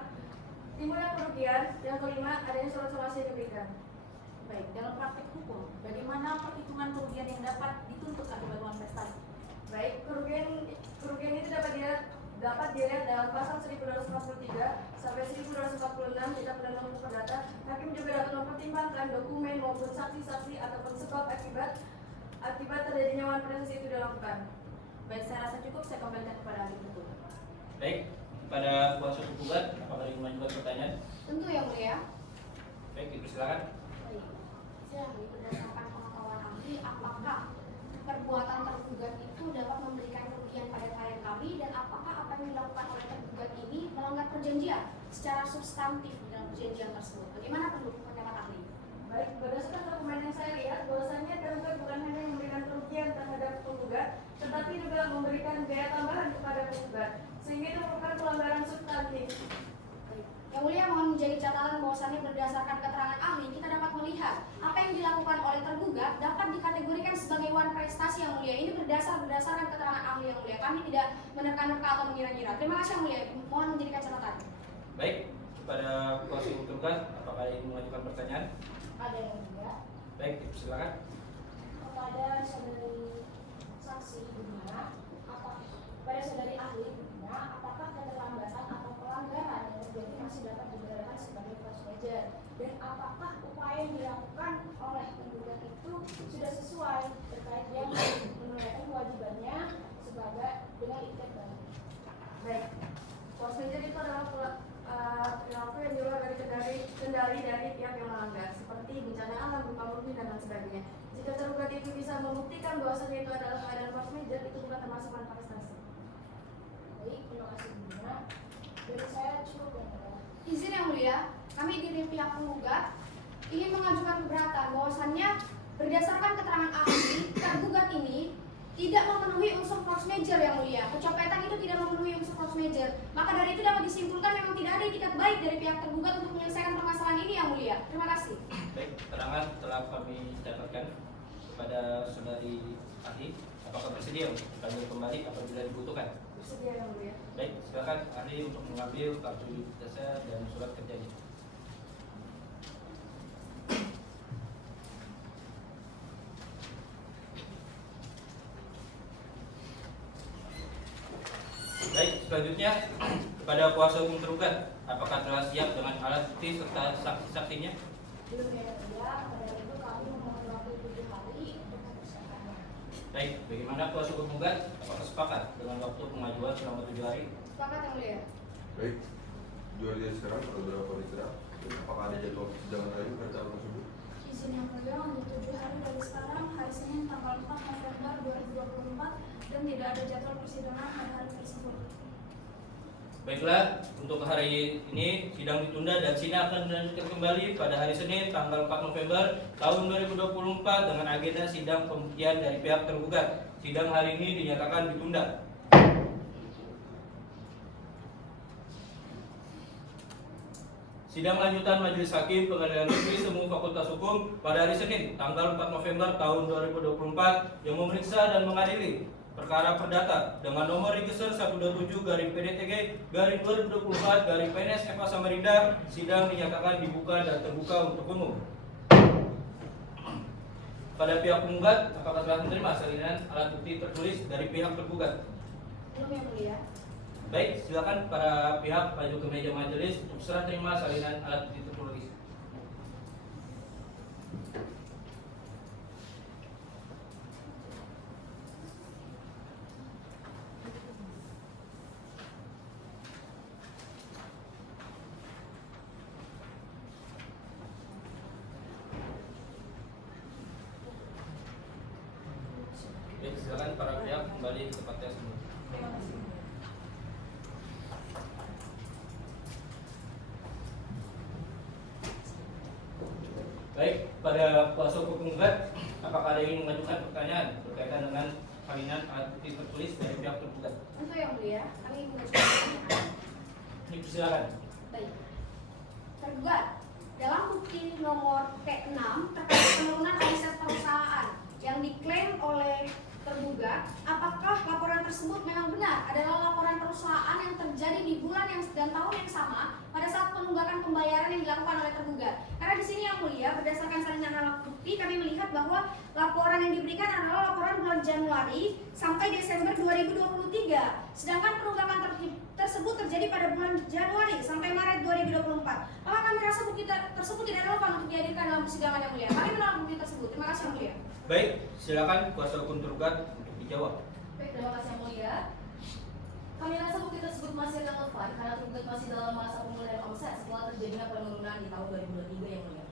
timbulnya kerugian. Yang kelima, adanya surat somasi yang diberikan. Baik, dalam praktik hukum, bagaimana perhitungan kerugian yang dapat dituntut akibat wan prestasi? Baik, kerugian itu dapat dilihat dalam pasal 1243 sampai 1246 Kitab Undang-Undang Hukum Perdata. Hakim juga dapat mempertimbangkan dokumen maupun saksi-saksi ataupun sebab akibat terjadinya wan prestasi itu dilakukan. Baik, saya rasa cukup, saya kembalikan kepada ahli hukum. Baik, kepada kuasa hukum tergugat, apakah ingin mengajukan pertanyaan? Tentu yang mulia. Baik, dipersilakan. Baik, saya ahli, berdasarkan pengetahuan ahli, apakah perbuatan tergugat itu dapat memberikan kerugian pada klien kami dan apakah apa yang dilakukan oleh tergugat ini melanggar perjanjian secara substantif dalam perjanjian tersebut? Bagaimana pendapat ahli? Baik, berdasarkan dokumen yang saya lihat, bahwasanya tergugat bukan hanya memberikan kerugian terhadap penggugat, tetapi juga memberikan biaya tambahan kepada Mulia, mohon menjadi catatan bahwasannya berdasarkan keterangan ahli, kita dapat melihat apa yang dilakukan oleh tergugat dapat dikategorikan sebagai wan prestasi yang mulia. Ini berdasarkan keterangan ahli yang mulia. Kami tidak menerka-nerka atau mengira-ngira. Terima kasih yang mulia. Mohon menjadikan catatan. Baik, kepada kuasa hukum tergugat, apakah ingin mengajukan pertanyaan? Ada yang mulia. Baik, silakan. Kepada saudari saksi Budina, pada saudari ahli Budina, apakah keterlambatan atau pelanggaran yang terjadi masih dapat digunakan sebagai force major, dan apakah upaya yang dilakukan oleh penggugat itu sudah sesuai terkait yang menunaikan kewajibannya sebagai dengan ikat baik? Baik, force major itu adalah perilaku yang di luar dari kendali dari pihak yang melanggar, seperti bencana alam, gempa bumi, dan lain sebagainya. Jika tergugat itu bisa membuktikan bahwasanya itu adalah keadaan force major, itu bukan termasuk manifestasi. Baik, terima kasih Budina. Dari saya cukup yang mulia. Izin yang mulia, kami dari pihak penggugat ingin mengajukan keberatan bahwasannya berdasarkan keterangan ahli, tergugat ini tidak memenuhi unsur force major yang mulia. Kecopetan itu tidak memenuhi unsur force major. Maka dari itu dapat disimpulkan memang tidak ada itikat baik dari pihak tergugat untuk menyelesaikan permasalahan ini yang mulia. Terima kasih. Baik, keterangan telah kami dapatkan kepada saudari ahli. Apakah bersedia untuk kami kembali apabila dibutuhkan? Bersedia yang mulia. Baik, silakan ahli untuk mengambil kartu identitasnya dan surat kerjanya. Baik, selanjutnya kepada kuasa hukum tergugat, apakah telah siap dengan alat bukti serta saksi-saksinya? Belum yang mulia, pada itu kami memohon waktu 7 hari untuk mempersiapkannya. Baik, bagaimana kuasa hukum tergugat? Apakah sepakat dengan waktu pengajuan selama 7 hari? Sepakat yang mulia. Baik, 7 hari dari sekarang atau berapa hari sekarang? Apakah ada jadwal persidangan lain pada tahun tersebut? Izin yang mulia, untuk 7 hari dari sekarang, hari Senin tanggal 4 November 2024, dan tidak ada jadwal persidangan pada hari tersebut. Baiklah, untuk hari ini sidang ditunda dan sidang akan dilanjutkan kembali pada hari Senin tanggal 4 November tahun 2024 dengan agenda sidang pembuktian dari pihak tergugat. Sidang hari ini dinyatakan ditunda. Sidang lanjutan Majelis Hakim Pengadilan Negeri Semu Fakultas Hukum pada hari Senin tanggal 4 November tahun 2024 yang memeriksa dan mengadili perkara perdata dengan nomor register 127/PDTG/2024/PNS FH Samarinda. Sidang dinyatakan dibuka dan terbuka untuk umum. Pada pihak penggugat, apakah telah menerima salinan alat bukti tertulis dari pihak tergugat? Belum yang mulia. Baik, silakan para pihak maju ke meja majelis untuk serah terima salinan alat bukti tertulis. Baik, silakan para pihak kembali ke tempatnya semula. Terima kasih. Baik, pada kuasa hukum penggugat, apakah ada yang ingin mengajukan pertanyaan berkaitan dengan salinan alat bukti tertulis dari pihak tergugat? Untuk yang mulia, kami mengajukan pertanyaan. Dipersilakan. Baik. Tergugat, dalam bukti nomor P6 terkait penurunan aset perusahaan yang diklaim oleh tergugat, apakah laporan tersebut memang benar adalah laporan perusahaan yang terjadi di bulan dan tahun yang sama pada saat penunggakan pembayaran yang dilakukan oleh tergugat? Karena di sini yang mulia, berdasarkan salinan alat bukti kami melihat bahwa laporan yang diberikan adalah laporan bulan Januari sampai Desember 2023, sedangkan penunggakan tersebut terjadi pada bulan Januari sampai Maret 2024. Maka kami rasa bukti tersebut tidak relevan untuk dihadirkan dalam persidangan yang mulia. Kami menolak bukti tersebut. Terima kasih yang mulia. Baik, silakan kuasa hukum tergugat untuk dijawab. Baik, terima kasih yang mulia. Kami rasa bukti tersebut masih relevan karena tergugat masih dalam masa pemulihan omset setelah terjadinya penurunan di tahun 2023 yang mulia.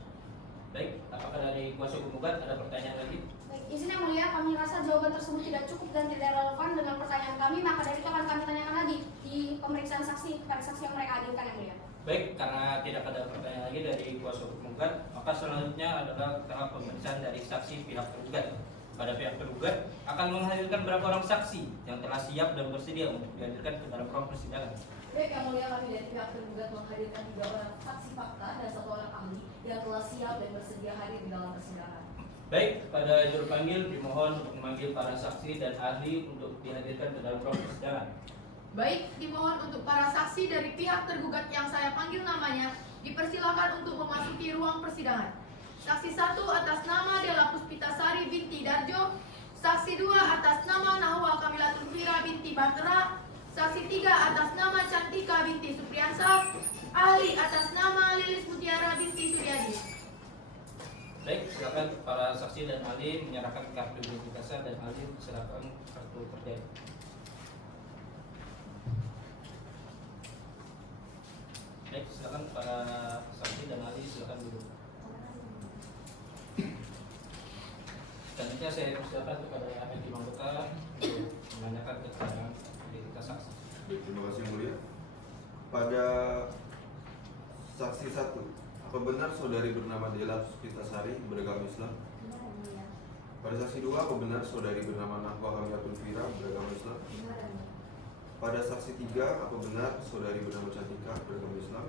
Baik, apakah dari kuasa hukum tergugat ada pertanyaan lagi? Baik, izin yang mulia, kami rasa jawaban tersebut tidak cukup dan tidak relevan dengan pertanyaan kami, maka dari itu akan kami tanyakan lagi di pemeriksaan saksi kepada saksi yang mereka hadirkan yang mulia. Baik, karena tidak ada pertanyaan lagi dari kuasa hukum tergugat, maka selanjutnya adalah tahap pemeriksaan dari saksi pihak tergugat. pada pihak tergugat akan menghadirkan berapa orang saksi yang telah siap dan bersedia untuk dihadirkan ke dalam ruang persidangan. Baik, yang mulia, kami dari pihak tergugat menghadirkan 3 orang saksi fakta dan 1 orang ahli yang telah siap dan bersedia hadir di dalam persidangan. Baik, pada juru panggil dimohon untuk memanggil para saksi dan ahli untuk dihadirkan ke dalam ruang persidangan. Baik, dimohon untuk para saksi dari pihak tergugat yang saya panggil namanya dipersilakan untuk memasuki ruang persidangan. Saksi 1 atas nama Della Puspitasari binti Darjo, saksi 2 atas nama Nahwa Kamilatul Fira binti Bantera, saksi 3 atas nama Cantika binti Supriyansa, ahli atas nama Lilis Mutiara binti Suryadi. Baik, silakan para saksi dan ahli menyerahkan kartu identitasnya dan ahli silakan kartu kerja. Baik, silakan para saksi dan ahli silakan duduk. Selanjutnya saya persilakan kepada Hakim Anggota untuk menanyakan keterangan identitas saksi. Terima kasih mulia. Pada saksi 1, apa benar saudari bernama Della Puspitasari beragama Islam? Pada saksi 2, apa benar saudari bernama Nahwa Kamilatul Fira beragama Islam? Pada saksi 3, apa benar saudari bernama Cantika beragama Islam?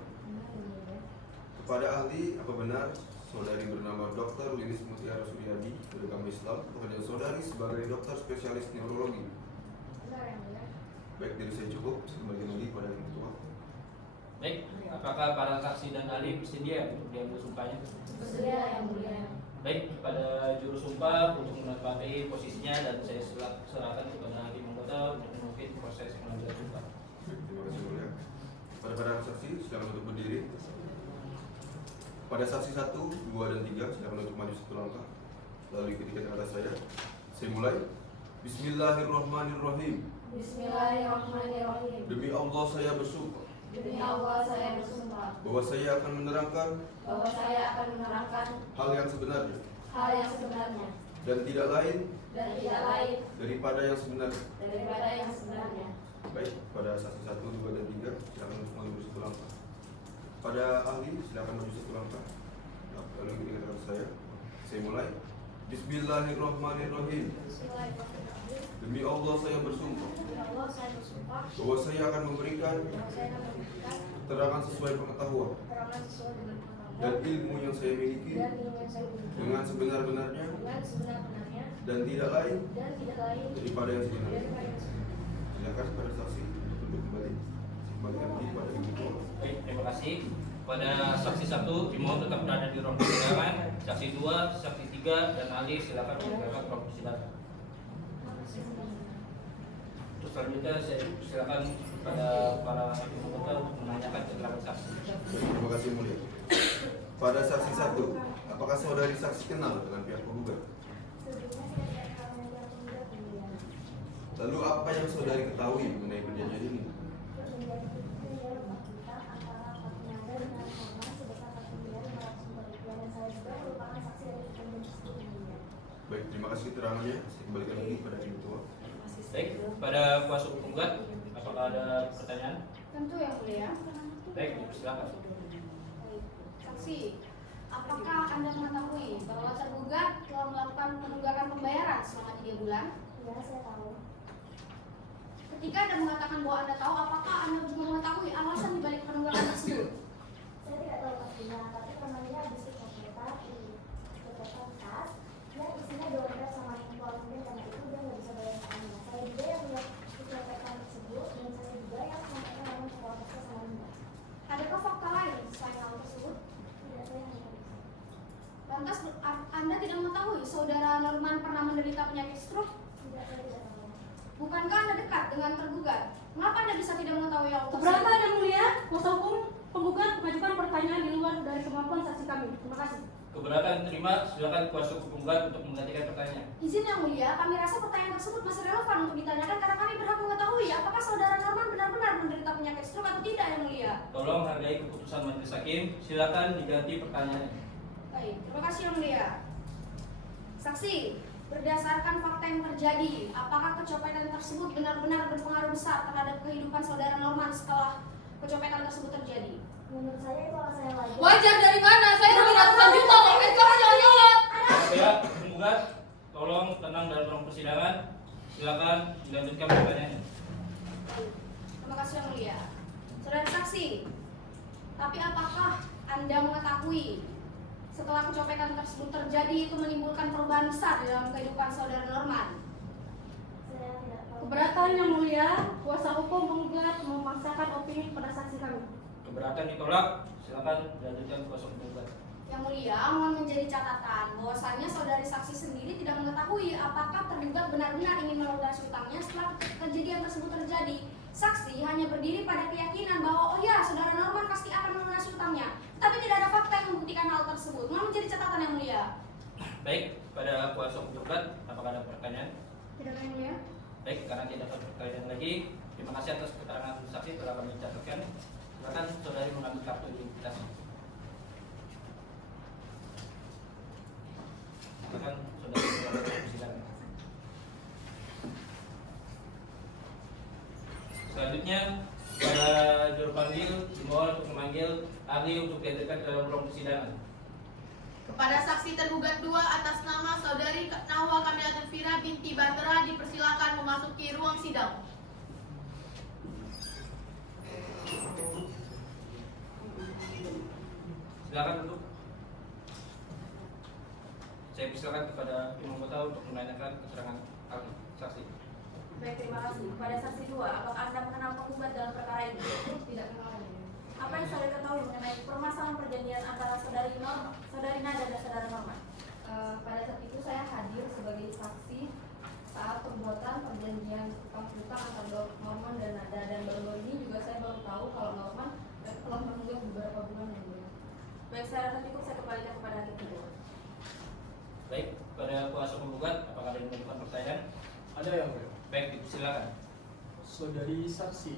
Kepada ahli, apa benar saudari bernama Dr. Lilis Mutiara Suryadi beragama Islam? Kepada saudari sebagai dokter spesialis neurologi? Baik, dari saya cukup. Saya kembalikan lagi pada yang ketua. Baik, apakah para saksi dan ahli bersedia untuk diambil sumpahnya? Bersedia, yang mulia. Baik, pada juru sumpah untuk menempati posisinya dan saya serahkan kepada Hakim Anggota untuk memimpin proses pengambilan sumpah. Baik, terima kasih mulia. Pada saksi, silakan untuk berdiri. Pada saksi 1, 2, dan 3, silakan untuk maju 1 langkah. Lalu ikuti ke atas saya. Saya mulai. Bismillahirrahmanirrahim. Bismillahirrahmanirrahim. Demi Allah saya bersumpah Demi Allah saya bersumpah bahwa saya akan menerangkan bahwa saya akan menerangkan hal yang sebenarnya hal yang sebenarnya dan tidak lain daripada yang sebenarnya. yang sebenarnya. Baik, pada saksi 1, 2, dan 3, silakan untuk maju 1 langkah. Pada ahli, silakan maju 1 langkah. Lalu ikuti kata saya. Saya mulai. Bismillahirrahmanirrahim. Demi Allah saya bersumpah bahwa saya akan memberikan keterangan sesuai pengetahuan dan ilmu yang saya miliki dengan sebenar-benarnya dan tidak lain daripada yang sebenarnya. Silakan pada saksi untuk duduk kembali. Kembalikan lagi pada ibu ketua. Baik, terima kasih. Pada saksi 1 dimohon tetap berada di ruang persidangan. Saksi 2, saksi 3, dan ahli silakan meninggalkan ruang persidangan. Untuk selanjutnya saya silakan kepada para hakim anggota untuk menanyakan keterangan saksi. Terima kasih mulia. Pada saksi 1, apakah saudari saksi kenal dengan pihak penggugat? Lalu apa yang saudari ketahui mengenai perjanjian ini? Baik, terima kasih keterangannya. Saya kembalikan lagi pada ibu ketua. Baik, pada kuasa hukum penggugat, apakah ada pertanyaan? Tentu yang mulia. Baik, silakan. Saksi, apakah Anda mengetahui bahwa tergugat telah melakukan penunggakan pembayaran selama 3 bulan? Ya, saya tahu. Ketika Anda mengatakan bahwa Anda tahu, apakah Anda juga mengetahui alasan dibalik penunggakan tersebut? Saya tidak tahu pastinya, tapi temannya habis kecopetan di kecopetan tas yang isinya dompet sama handphone, mungkin karena itu dia nggak bisa bayar utangnya. Saya juga yang melihat kecopetan tersebut dan saya juga yang sampaikan dalam prosesnya sama Linda. Adakah fakta lain selain hal tersebut? Tidak, saya hanya bisa. Lantas Anda tidak mengetahui saudara Norman pernah menderita penyakit stroke? Tidak, saya tidak tahu. Bukankah Anda dekat dengan tergugat? Mengapa Anda bisa tidak mengetahui hal tersebut? Keberatan yang mulia, kuasa hukum penggugat mengajukan pertanyaan di luar dari kemampuan saksi kami. Terima kasih. Keberatan terima, silakan kuasa hukum penggugat untuk menggantikan pertanyaan. Izin yang mulia, kami rasa pertanyaan tersebut masih relevan untuk ditanyakan karena kami berhak mengetahui apakah saudara Norman benar-benar menderita penyakit stroke atau tidak yang mulia. Tolong hargai keputusan majelis hakim. Silakan diganti pertanyaannya. Baik, terima kasih yang mulia. Saksi, berdasarkan fakta yang terjadi, apakah kecopetan tersebut benar-benar berpengaruh besar terhadap kehidupan saudara Norman setelah kecopetan tersebut terjadi? Menurut saya itu alasan yang wajar. Wajar dari mana? Saya rugi ratusan juta kok. Jangan nyolot. Ya, penggugat. tolong tenang dalam ruang persidangan. Silakan dilanjutkan pertanyaannya. Terima kasih Yang Mulia. Saudara saksi, tapi apakah Anda mengetahui setelah pencopetan tersebut terjadi itu menimbulkan perubahan besar dalam kehidupan saudara Norman? Keberatan Yang Mulia, kuasa hukum penggugat memaksakan opini kepada saksi kami. Keberatan ditolak. Silakan dilanjutkan kuasa hukum penggugat. Yang Mulia, mohon menjadi catatan bahwasanya saudari saksi sendiri tidak mengetahui apakah tergugat benar-benar ingin melunasi utangnya setelah kejadian tersebut terjadi. Saksi hanya berdiri pada keyakinan bahwa oh ya, saudara Norman pasti akan melunasi utangnya, tapi tidak ada fakta yang membuktikan hal tersebut. Mohon menjadi catatan Yang Mulia. Baik, pada kuasa hukum penggugat, apakah ada pertanyaan? Tidak Yang Mulia. Baik, karena tidak ada pertanyaan lagi, terima kasih atas keterangan saksi telah kami catatkan. Silakan saudari mengambil kartu identitas. Silakan saudari mengambil persidangan. Selanjutnya, pada juru panggil dimohon untuk memanggil ahli untuk dihadirkan ke dalam ruang persidangan. Kepada saksi tergugat 2 atas nama saudari Nahwa Kamilatul Fira binti Batera dipersilakan memasuki ruang sidang. Silakan duduk. Saya persilakan kepada Imam Kota untuk menanyakan keterangan ahli saksi. Baik, terima kasih. Kepada saksi 2, apakah Anda mengenal penggugat dalam perkara ini? Tidak kenal Yang Mulia. Apa yang saudara ketahui mengenai permasalahan perjanjian antara saudari Nada dan saudara Norman? Pada saat itu saya hadir sebagai saksi saat pembuatan perjanjian utang piutang antara Norman dan Nada, dan baru-baru ini juga saya baru tahu kalau Norman telah menunggak beberapa bulan yang lalu. Baik, saya rasa cukup, saya kembalikan kepada hakim kedua. Baik, pada kuasa penggugat, apakah ada yang mengajukan pertanyaan? Ada Yang Mulia. Baik, silakan. Saudari saksi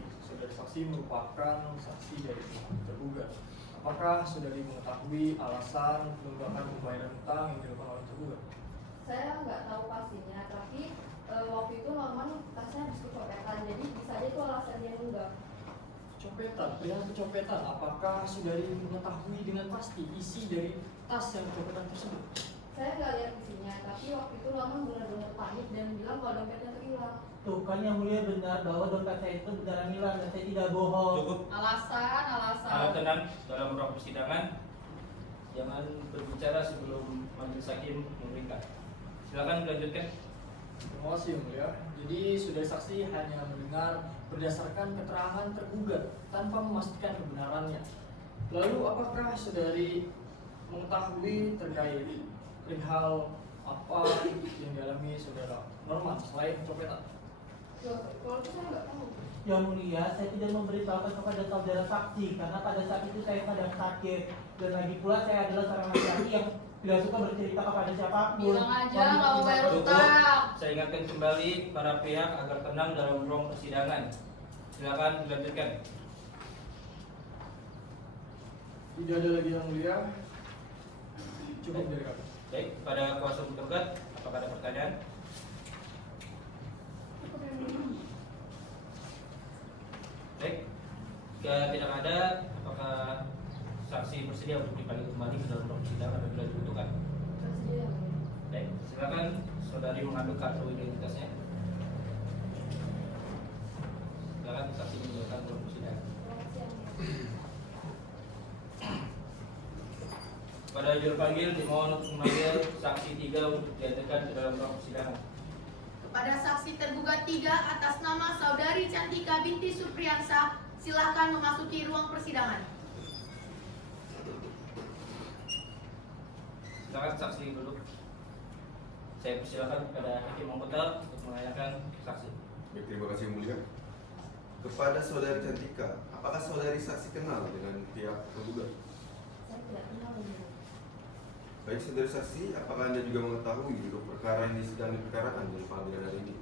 merupakan saksi dari pihak tergugat. Apakah saudari mengetahui alasan penunggakan pembayaran utang yang dilakukan oleh tergugat? Saya nggak tahu pastinya, tapi waktu itu Norman tasnya habis kecopetan, jadi bisa aja itu alasan dia nunggak. Kecopetan, perihal kecopetan, apakah saudari mengetahui dengan pasti isi dari tas yang kecopetan tersebut? Saya nggak lihat isinya, tapi waktu itu Norman benar-benar panik dan bilang kalau dompetnya itu hilang. Tuh kan Yang Mulia benar bahwa dompet saya itu beneran hilang dan saya tidak bohong. Cukup. Alasan. Tenang dalam ruang persidangan. Jangan berbicara sebelum majelis hakim memerintah. Silakan dilanjutkan. Terima kasih Yang Mulia. Jadi saudari saksi hanya mendengar berdasarkan keterangan tergugat tanpa memastikan kebenarannya. Lalu apakah saudari mengetahui terkait perihal apa yang dialami saudara Norman selain kecopetan? Kalau itu saya nggak tahu. Yang Mulia, saya tidak memberitahukan kepada saudara saksi karena pada saat itu saya sedang sakit dan lagi pula saya adalah seorang laki-laki yang tidak suka bercerita kepada siapapun. Bilang aja nggak mau bayar Cukup. utang. Saya ingatkan kembali para pihak agar tenang dalam ruang persidangan. Silakan dilanjutkan. Tidak ada lagi Yang Mulia. Cukup dari kami. Baik, pada kuasa hukum tergugat, apakah ada pertanyaan? Baik, jika tidak ada, apakah saksi bersedia untuk dipanggil kembali ke dalam ruang persidangan apabila dibutuhkan? Bersedia Yang Mulia. Baik, silakan saudari mengambil kartu identitasnya. Silakan saksi meninggalkan ruang persidangan. Terima kasih Yang Mulia. Pada juru panggil dimohon untuk memanggil saksi 3 untuk dihadirkan ke dalam ruang persidangan. Kepada saksi tergugat 3 atas nama saudari Cantika binti Supriyansa, silakan memasuki ruang persidangan. Silakan saksi duduk. Saya persilakan kepada Hakim Mongkotal untuk menanyakan saksi. Baik, terima kasih Yang Mulia. Kepada saudari Cantika, apakah saudari saksi kenal dengan pihak tergugat? Saya tidak kenal Yang Mulia. Baik saudari saksi, apakah Anda juga mengetahui dulu perkara yang sedang diperkarakan dalam panggilan hari ini?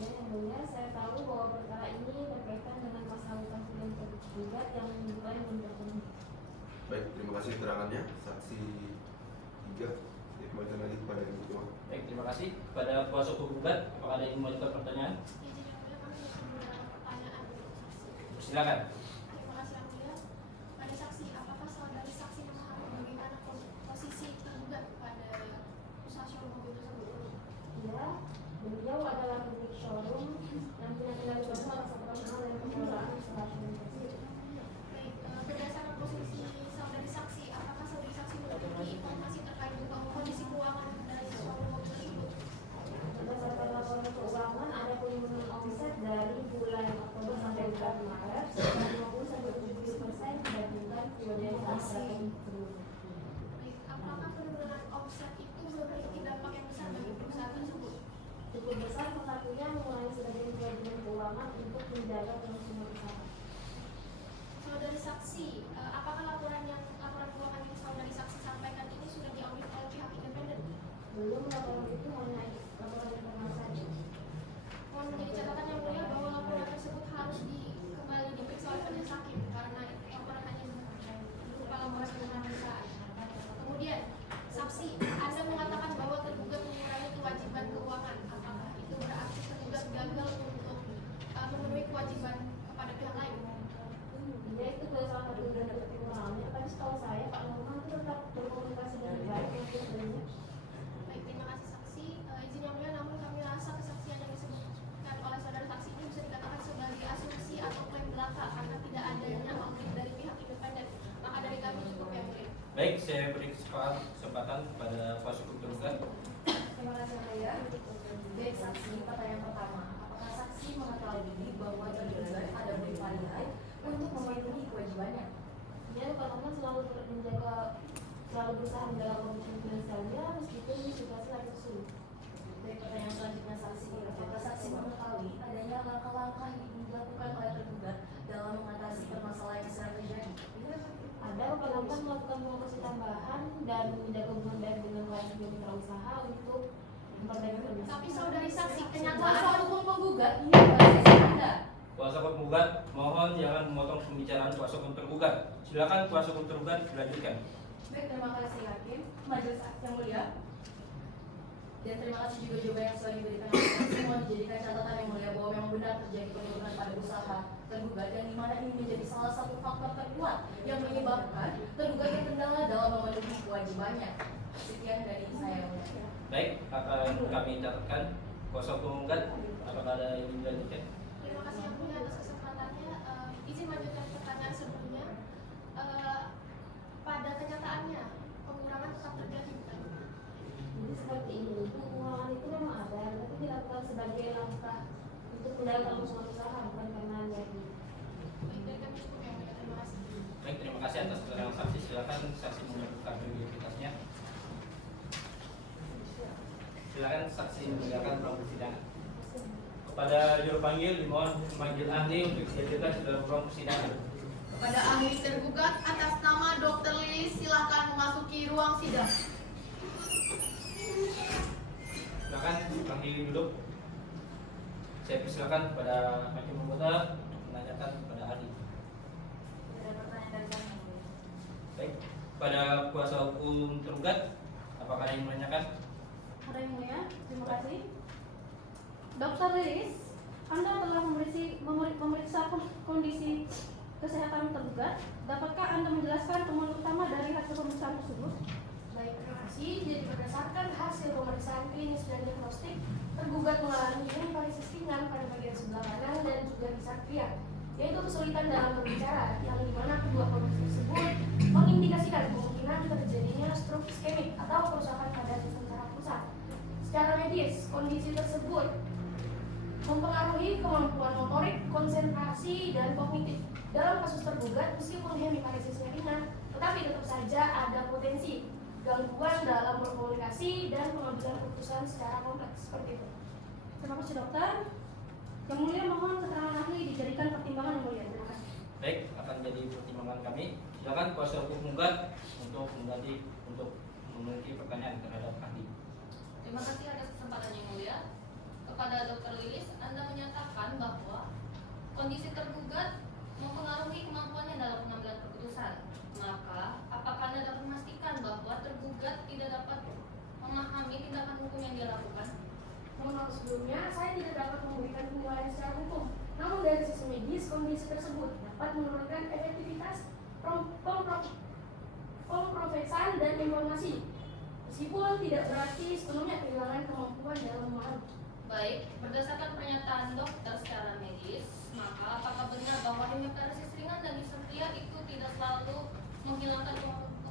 Ya, Yang Mulia, saya tahu bahwa perkara ini berkaitan dengan masalah utang piutang tergugat yang dimulai belum terpenuhi. Baik, terima kasih keterangannya. Saksi 3, dikembalikan lagi kepada Ibu Ketua. Baik, terima kasih. Kepada kuasa hukum gugat, apakah ada yang mengajukan pertanyaan? Izin Yang Mulia, kami ingin menggunakan pertanyaan untuk saksi. Silakan. Terima kasih Yang Mulia. Pada saksi, apakah saudari saksi memahami bagaimana posisi tergugat pada usaha showroom mobil tersebut? keuangan untuk menjaga kelangsungan usaha. Saudari saksi, apakah laporan keuangan yang saudari saksi sampaikan ini sudah diaudit oleh pihak independen? Belum, laporan itu hanya laporan internal saja. Mohon menjadi catatan yang mulia bahwa laporan tersebut harus kembali diperiksa oleh majelis hakim karena laporan hanya berupa laporan keuangan perusahaan. Kemudian, saksi, Anda mengatakan bahwa tergugat mengurangi kewajiban keuangan. Apakah itu berarti tergugat gagal untuk memenuhi kewajiban kepada pihak lain? Dia itu adalah salah satu dan dapat kekurangannya, tapi setahu saya Pak Norman itu tetap berkomunikasi dengan baik dengan pihak. Baik, terima kasih saksi. Izin yang mulia, namun kami rasa kesaksian yang disebutkan oleh saudara saksi ini bisa dikatakan sebagai asumsi atau klaim belaka karena tidak adanya audit dari pihak independen. Maka dari kami cukup yang mulia. Baik, saya beri kesempatan kepada kuasa hukum tergugat. Terima kasih Yang Mulia. Baik saksi, pertanyaan pertama, apakah saksi mengetahui bahwa tergugat ada berupaya untuk memenuhi kewajibannya? Ya, Pak Norman selalu berusaha menjaga kondisi finansialnya meskipun situasi lagi sulit. Baik, pertanyaan selanjutnya saksi, apakah saksi mengetahui adanya langkah-langkah yang dilakukan oleh tergugat dalam mengatasi permasalahan yang sedang terjadi? Ada, Pak Norman melakukan promosi tambahan dan menjaga hubungan baik dengan klien dan mitra usaha untuk memperbaiki kondisi. Tapi saudari saksi, Kuasa kenyataan hukum penggugat ini berasal Anda. Kuasa hukum tergugat, mohon jangan memotong pembicaraan kuasa hukum tergugat. Silakan kuasa hukum tergugat dilanjutkan. Baik, terima kasih Hakim, Majelis yang mulia. Dan terima kasih juga jawaban yang sudah diberikan oleh saksi. Semua dijadikan catatan yang mulia bahwa memang benar terjadi penurunan pada usaha tergugat yang dimana ini menjadi salah satu faktor terkuat yang menyebabkan tergugat yang kendala dalam memenuhi kewajibannya. Sekian dari saya. Baik, akan kami catatkan kuasa hukum tergugat. Apakah ada yang dilanjutkan? Terima kasih yang mulia atas kesempatannya. Izin melanjutkan pertanyaan sebelumnya. Pada kenyataannya, pengurangan tetap terjadi bukan? Jadi seperti ini, pengurangan itu memang ada, tapi dilakukan sebagai langkah untuk menjaga kelangsungan usaha, bukan karena jadi. Baik, dari kami cukup yang mulia. Terima kasih. Baik, terima kasih atas keterangan saksi. Silakan saksi menunjukkan identitasnya. Silakan saksi menunjukkan ruang persidangan. Kepada juru panggil dimohon memanggil ahli untuk dihadirkan di dalam ruang persidangan. Kepada ahli tergugat atas nama Dr. Lilis, silakan memasuki ruang sidang. Silakan panggil duduk. Saya persilakan kepada hakim anggota untuk menanyakan kepada ahli. Ada pertanyaan dari kami. Baik, pada kuasa hukum tergugat, apakah ada yang menanyakan? Ada yang mulia, terima kasih. Dr. Lilis, Anda telah memeriksa kondisi kesehatan tergugat. Dapatkah Anda menjelaskan temuan utama dari hasil pemeriksaan tersebut? Baik, terima kasih. Jadi berdasarkan hasil pemeriksaan klinis dan diagnostik, tergugat mengalami hemipalesis ringan pada bagian sebelah kanan dan juga di sakria, yaitu kesulitan dalam berbicara, yang dimana kedua kondisi tersebut mengindikasikan kemungkinan terjadinya stroke iskemik atau kerusakan pada sistem saraf pusat. Secara medis, kondisi tersebut mempengaruhi kemampuan motorik, konsentrasi, dan kognitif. Dalam kasus tergugat, meskipun hemipalesisnya ringan, tetapi tetap saja ada potensi gangguan dalam berkomunikasi dan pengambilan keputusan secara kompleks seperti itu. Terima kasih dokter. Yang mulia mohon keterangan ahli dijadikan pertimbangan yang mulia. Terima kasih. Baik, akan jadi pertimbangan kami. Silakan kuasa hukum tergugat untuk memiliki pertanyaan terhadap ahli. Terima kasih atas kesempatan yang mulia. Kepada Dr. Lilis, Anda menyatakan bahwa kondisi tergugat mempengaruhi kemampuannya dalam pengambilan keputusan. Maka, apakah Anda dapat memastikan bahwa tergugat tidak dapat memahami tindakan hukum yang dia lakukan? Mohon maaf sebelumnya, saya tidak dapat memberikan penilaian secara hukum. Namun dari sisi medis, kondisi tersebut dapat menurunkan efektivitas pemrosesan dan informasi, meskipun tidak berarti sepenuhnya kehilangan kemampuan dalam memahami. Baik, berdasarkan pernyataan dokter secara medis, maka apakah benar bahwa hemipalesis ringan dan disentria itu tidak selalu menghilangkan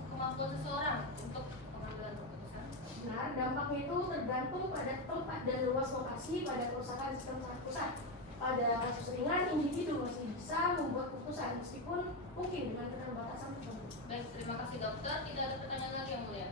kemampuan seseorang untuk pengambilan keputusan? Benar, dampaknya itu tergantung pada tempat dan luas lokasi pada kerusakan sistem saraf pusat. Pada kasus ringan, individu masih bisa membuat keputusan meskipun mungkin dengan keterbatasan tertentu. Baik, terima kasih dokter. Tidak ada pertanyaan lagi yang mulia.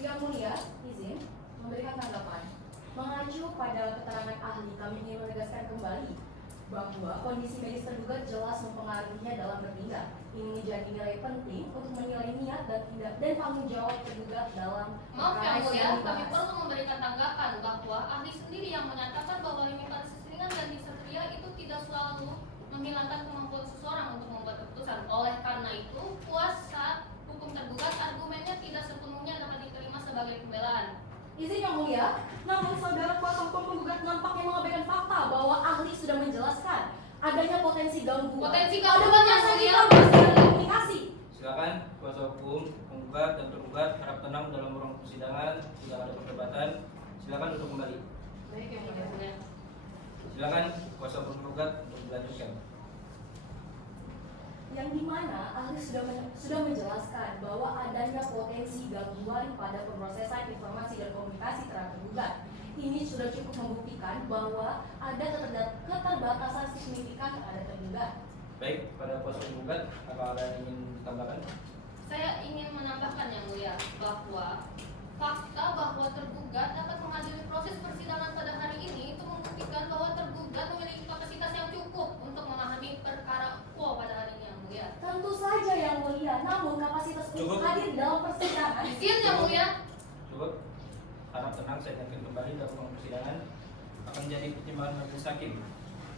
Yang mulia, izin memberikan tanggapan. Mengacu pada keterangan ahli, kami ingin menegaskan kembali bahwa kondisi medis tergugat jelas mempengaruhinya dalam bertindak. Ini menjadi nilai penting untuk menilai niat dan tindak dan tanggung jawab tergugat dalam Maaf perkara yang mulia, yang kami dibahas. perlu memberikan tanggapan bahwa ahli sendiri yang menyatakan bahwa limitan seseringan dan disatria itu tidak selalu menghilangkan kemampuan seseorang untuk membuat keputusan. Oleh karena itu, kuasa hukum tergugat argumennya tidak sepenuhnya dapat diterima sebagai pembelaan. Izin yang mulia, namun saudara kuasa hukum penggugat nampaknya mengabaikan fakta bahwa ahli sudah menjelaskan adanya potensi gangguan. Potensi pada gangguan yang proses mulia. informasi dan komunikasi. Silakan kuasa hukum, penggugat dan tergugat harap tenang dalam ruang persidangan, tidak ada perdebatan. Silakan duduk kembali. Baik yang mulia. Silakan kuasa hukum penggugat untuk dilanjutkan. Yang dimana ahli sudah menjelaskan bahwa adanya potensi gangguan pada pemrosesan informasi dan komunikasi terhadap tergugat. Ini sudah cukup membuktikan bahwa ada keterbatasan signifikan terhadap tergugat. Baik, pada kuasa penggugat, apa ada yang ingin ditambahkan? Saya ingin menambahkan yang mulia bahwa fakta bahwa tergugat dapat menghadiri proses persidangan pada hari ini itu membuktikan bahwa tergugat memiliki kapasitas yang cukup untuk memahami perkara quo pada hari ini yang mulia. Tentu saja yang mulia, namun kapasitas untuk Cukup. hadir di dalam persidangan Izin yang mulia. Cukup. Harap tenang, saya ingatkan kembali dalam ruang persidangan akan menjadi pertimbangan majelis hakim.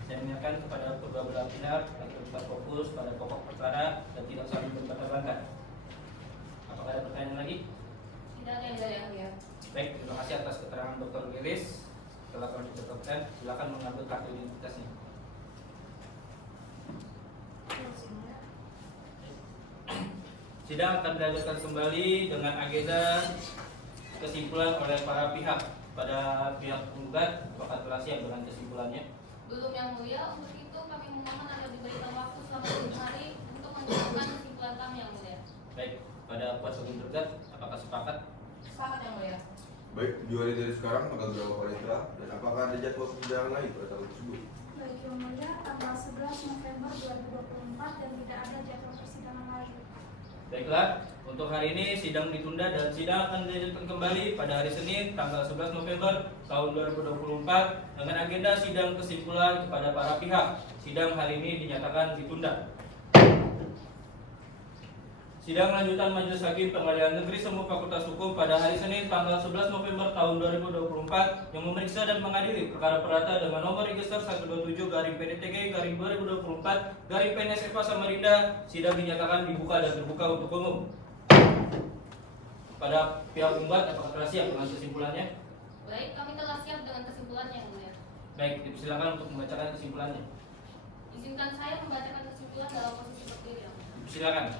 Saya ingatkan kepada kedua belah pihak agar tetap fokus pada pokok perkara dan tidak saling berbantah-bantah. Apakah ada pertanyaan lagi? Tidak ada yang mulia. Baik, terima kasih atas keterangan Dr. Lilis. Setelah kami ditetapkan, silakan mengambil kartu identitasnya. Sidang akan dilanjutkan kembali dengan agenda kesimpulan oleh para pihak. Pada pihak penggugat, apakah telah siap dengan kesimpulannya? Belum yang mulia, untuk itu kami memohon agar diberikan waktu selama 7 hari untuk menentukan kesimpulan kami yang mulia. Baik, pada kuasa hukum tergugat, apakah sepakat? sepakat yang mulia. Baik, 2 hari dari sekarang tanggal berapa panitera dan apakah ada jadwal persidangan lain pada tanggal tersebut? Baik yang mulia, tanggal 11 November 2024 dan tidak ada jadwal persidangan lain. Baiklah, untuk hari ini sidang ditunda dan sidang akan dilanjutkan kembali pada hari Senin tanggal 11 November tahun 2024 dengan agenda sidang kesimpulan kepada para pihak. Sidang hari ini dinyatakan ditunda. Sidang lanjutan Majelis Hakim Pengadilan Negeri Semu Fakultas Hukum pada hari Senin tanggal 11 November tahun 2024 yang memeriksa dan mengadili perkara perdata dengan nomor register 127-PDTG-2024-PNS Samarinda. Sidang dinyatakan dibuka dan terbuka untuk umum. Pada pihak penggugat, apakah telah siap dengan kesimpulannya? Baik, kami telah siap dengan kesimpulannya yang mulia. Baik, dipersilakan untuk membacakan kesimpulannya. Izinkan saya membacakan kesimpulan dalam posisi berdiri. yang mulia. Silakan.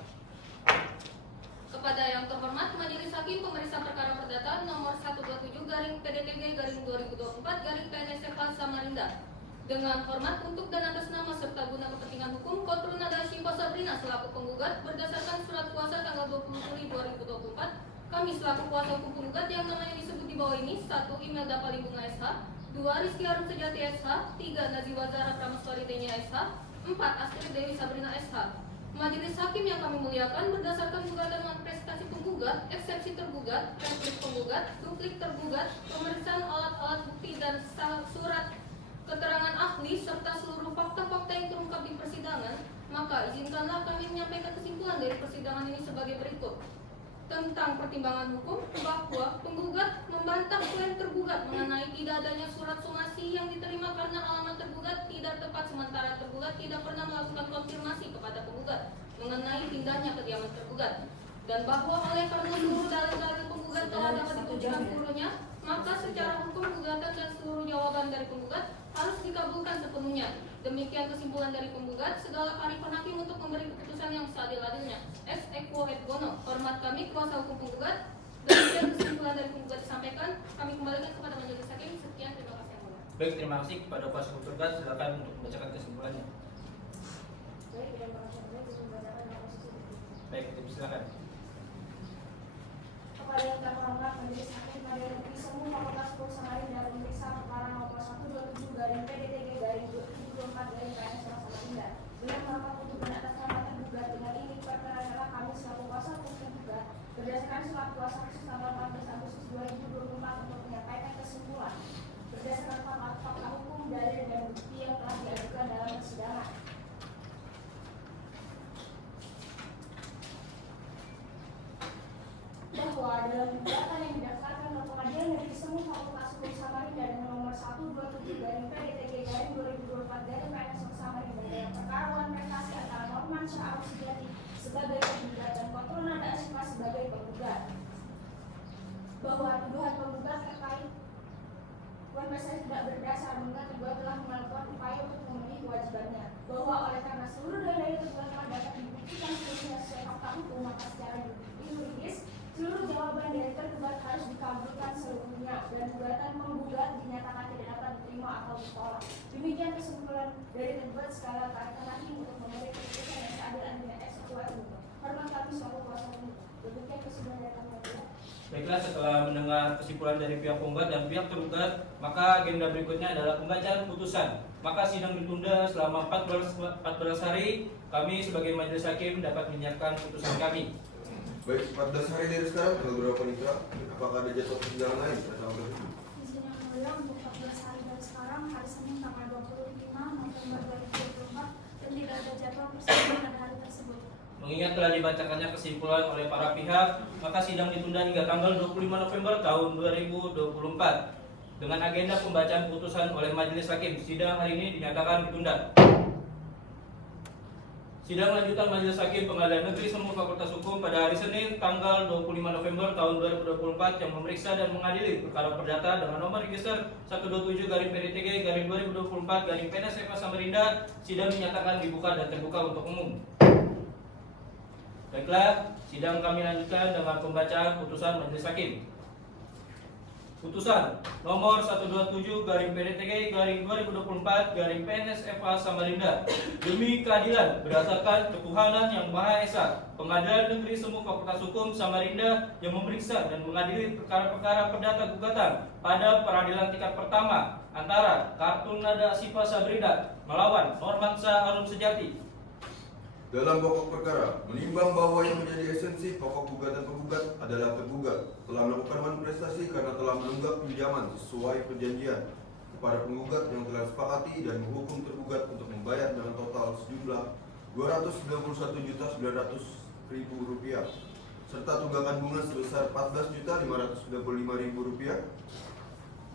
Kepada yang terhormat Majelis Hakim Pemeriksa Perkara Perdata nomor 127-PDTG-2024-PNS Samarinda. Dengan hormat untuk dan atas nama serta guna kepentingan hukum, Kotrunada Syifa Sabrina selaku penggugat berdasarkan surat kuasa tanggal 20 Juli 2024, kami selaku kuasa hukum penggugat yang namanya disebut di bawah ini: 1. Imelda Palibunga SH, 2. Rizky Harum Sejati SH, 3. Naziwa Zahra Prameswari Tenya SH, 4. Astrid Dewi Sabrina SH. Majelis Hakim yang kami muliakan, berdasarkan gugatan dan prestasi penggugat, eksepsi tergugat, replik penggugat, duplik tergugat, pemeriksaan alat-alat bukti dan surat keterangan ahli serta seluruh fakta-fakta yang terungkap di persidangan, maka izinkanlah kami menyampaikan kesimpulan dari persidangan ini sebagai berikut. Tentang pertimbangan hukum, bahwa penggugat membantah klaim tergugat mengenai tidak adanya surat somasi yang diterima karena alamat tergugat tidak tepat, sementara tergugat tidak pernah melakukan konfirmasi kepada penggugat mengenai pindahnya kediaman tergugat, dan bahwa oleh karena seluruh dalil-dalil penggugat telah dapat dibuktikan seluruhnya, maka secara hukum gugatan dan seluruh jawaban dari penggugat harus dikabulkan sepenuhnya. Demikian kesimpulan dari penggugat, segala kearifan hakim untuk memberi keputusan yang seadil-adilnya. Ex equo et bono. Hormat kami kuasa hukum penggugat. Demikian kesimpulan dari penggugat disampaikan. Kami kembalikan kepada majelis hakim. Sekian, terima kasih yang mulia. Baik, terima kasih kepada kuasa hukum tergugat. Silakan untuk membacakan kesimpulannya. Baik, yang pertama bisa membacakan dalam posisi berdiri. Baik, silakan. Kepada yang terhormat Majelis Hakim Pengadilan Negeri Semu Fakultas Hukum Samarinda memeriksa perkara nomor 127-PDTG-2024-PNS Samarinda. Dengan hormat untuk dan atas nama tergugat, dengan ini perkara adalah kami selaku kuasa hukum tergugat berdasarkan surat kuasa khusus tanggal 14 Agustus 2024 untuk menyampaikan kesimpulan bukti yang telah diajukan dalam persidangan. Bahwa dalam gugatan yang didaftarkan ke Pengadilan Negeri Semu Fakultas Hukum Samarinda dengan nomor 127/PDTG/2024/PNS Samarinda dalam perkara Wan Prestasi antara Norman Syah Arus Sejati sebagai penggugat dan Kontrol Nada Asyifa sebagai penggugat. Bahwa tuduhan penggugat terkait Wan Prestasi tidak berdasar mengingat kedua telah melakukan upaya untuk memenuhi kewajibannya. Bahwa oleh karena seluruh dalil telah dapat dibuktikan seluruhnya sesuai fakta hukum, maka secara yuridis seluruh jawaban dari tergugat harus dikabulkan seluruhnya dan gugatan penggugat dinyatakan tidak dapat diterima atau ditolak. Demikian kesimpulan dari tergugat sekalian rekan hakim untuk memberi keputusan yang seadil-adilnya eksekutif. Hormat kami selaku kuasa hukum. Demikian kesimpulan dari kami. Baiklah, setelah mendengar kesimpulan dari pihak penggugat dan pihak tergugat, maka agenda berikutnya adalah pembacaan putusan. Maka sidang ditunda selama 14 hari. Kami sebagai majelis hakim dapat menyiapkan putusan kami. Baik, 14 hari dari sekarang, tanggal berapa nih Kak? Apakah ada jadwal persidangan lain? Izin yang mulia untuk 14 hari dari sekarang, hari Senin tanggal 25 November 2024 dan tidak ada jadwal persidangan pada hari tersebut. Mengingat telah dibacakannya kesimpulan oleh para pihak, maka sidang ditunda hingga tanggal 25 November tahun 2024. Dengan agenda pembacaan putusan oleh majelis hakim, sidang hari ini dinyatakan ditunda. Sidang lanjutan Majelis Hakim Pengadilan Negeri Semu Fakultas Hukum pada hari Senin tanggal 25 November tahun 2024 yang memeriksa dan mengadili perkara perdata dengan nomor register 127/PDTG/2024/PNS Samarinda. Sidang dinyatakan dibuka dan terbuka untuk umum. Baiklah, sidang kami lanjutkan dengan pembacaan putusan Majelis Hakim. Putusan nomor 127/PDTG/2024/PNS Samarinda. Demi keadilan berdasarkan ketuhanan yang Maha Esa, Pengadilan Negeri Semu Fakultas Hukum Samarinda yang memeriksa dan mengadili perkara-perkara perdata gugatan pada peradilan tingkat pertama antara Kartul Nada Asyifa Sabrina melawan Norman Syah Arum Sejati. Dalam pokok perkara, menimbang bahwa yang menjadi esensi pokok gugatan penggugat adalah tergugat telah melakukan manifestasi karena telah menunggak pinjaman sesuai perjanjian kepada penggugat yang telah disepakati dan menghukum tergugat untuk membayar dengan total sejumlah Rp291.900.000 serta tunggakan bunga sebesar Rp14.595.000.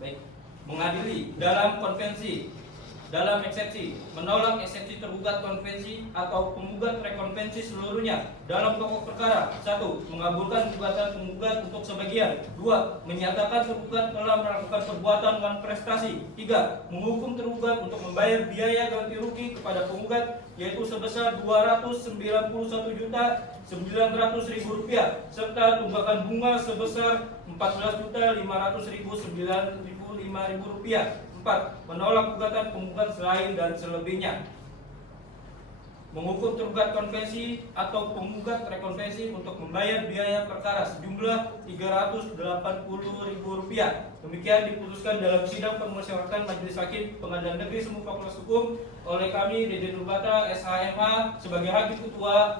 Baik, mengadili dalam konvensi. Dalam eksepsi, menolak eksepsi tergugat konvensi atau penggugat rekonvensi seluruhnya. Dalam pokok perkara, 1. Mengabulkan gugatan penggugat untuk sebagian. 2. Menyatakan tergugat telah melakukan perbuatan manifestasi. 3. Menghukum tergugat untuk membayar biaya ganti rugi kepada penggugat yaitu sebesar Rp209.900.000 serta tunggakan bunga sebesar Rp14.500.095. 4. Menolak gugatan penggugat selain dan selebihnya. Menghukum tergugat konvensi atau penggugat rekonvensi untuk membayar biaya perkara sejumlah Rp380.000. Demikian diputuskan dalam sidang permusyawaratan Majelis Hakim Pengadilan Negeri Semu Fakultas Hukum oleh kami Dede Nurbata SHMA sebagai Hakim Ketua,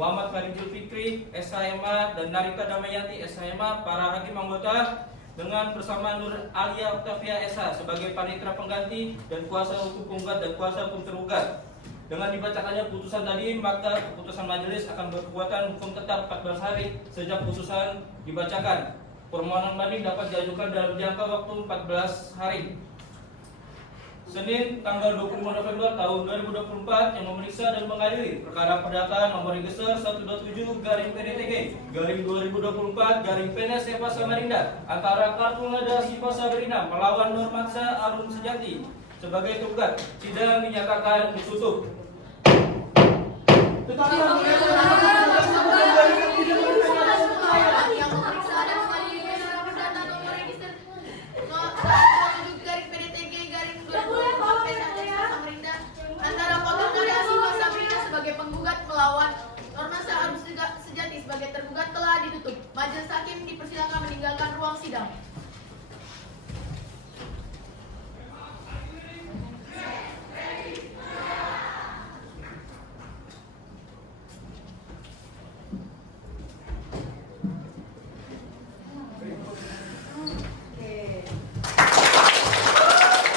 Muhammad Faridul Fikri SHMA dan Narita Damayanti SHMA para hakim anggota, dengan bersama Nur Alia Octavia SH sebagai panitera pengganti dan kuasa hukum penggugat dan kuasa hukum tergugat. Dengan dibacakannya putusan tadi, maka keputusan majelis akan berkekuatan hukum tetap 14 hari sejak putusan dibacakan. Permohonan banding dapat diajukan dalam jangka waktu 14 hari. Senin tanggal 25 November tahun 2024 yang memeriksa dan mengadili perkara perdata nomor register 127/PDTG/2024/PNS Samarinda antara Kartul Nada Asyifa Sabrina melawan Norman Syah Arum Sejati sebagai tergugat. Sidang dinyatakan ditutup. Tetapi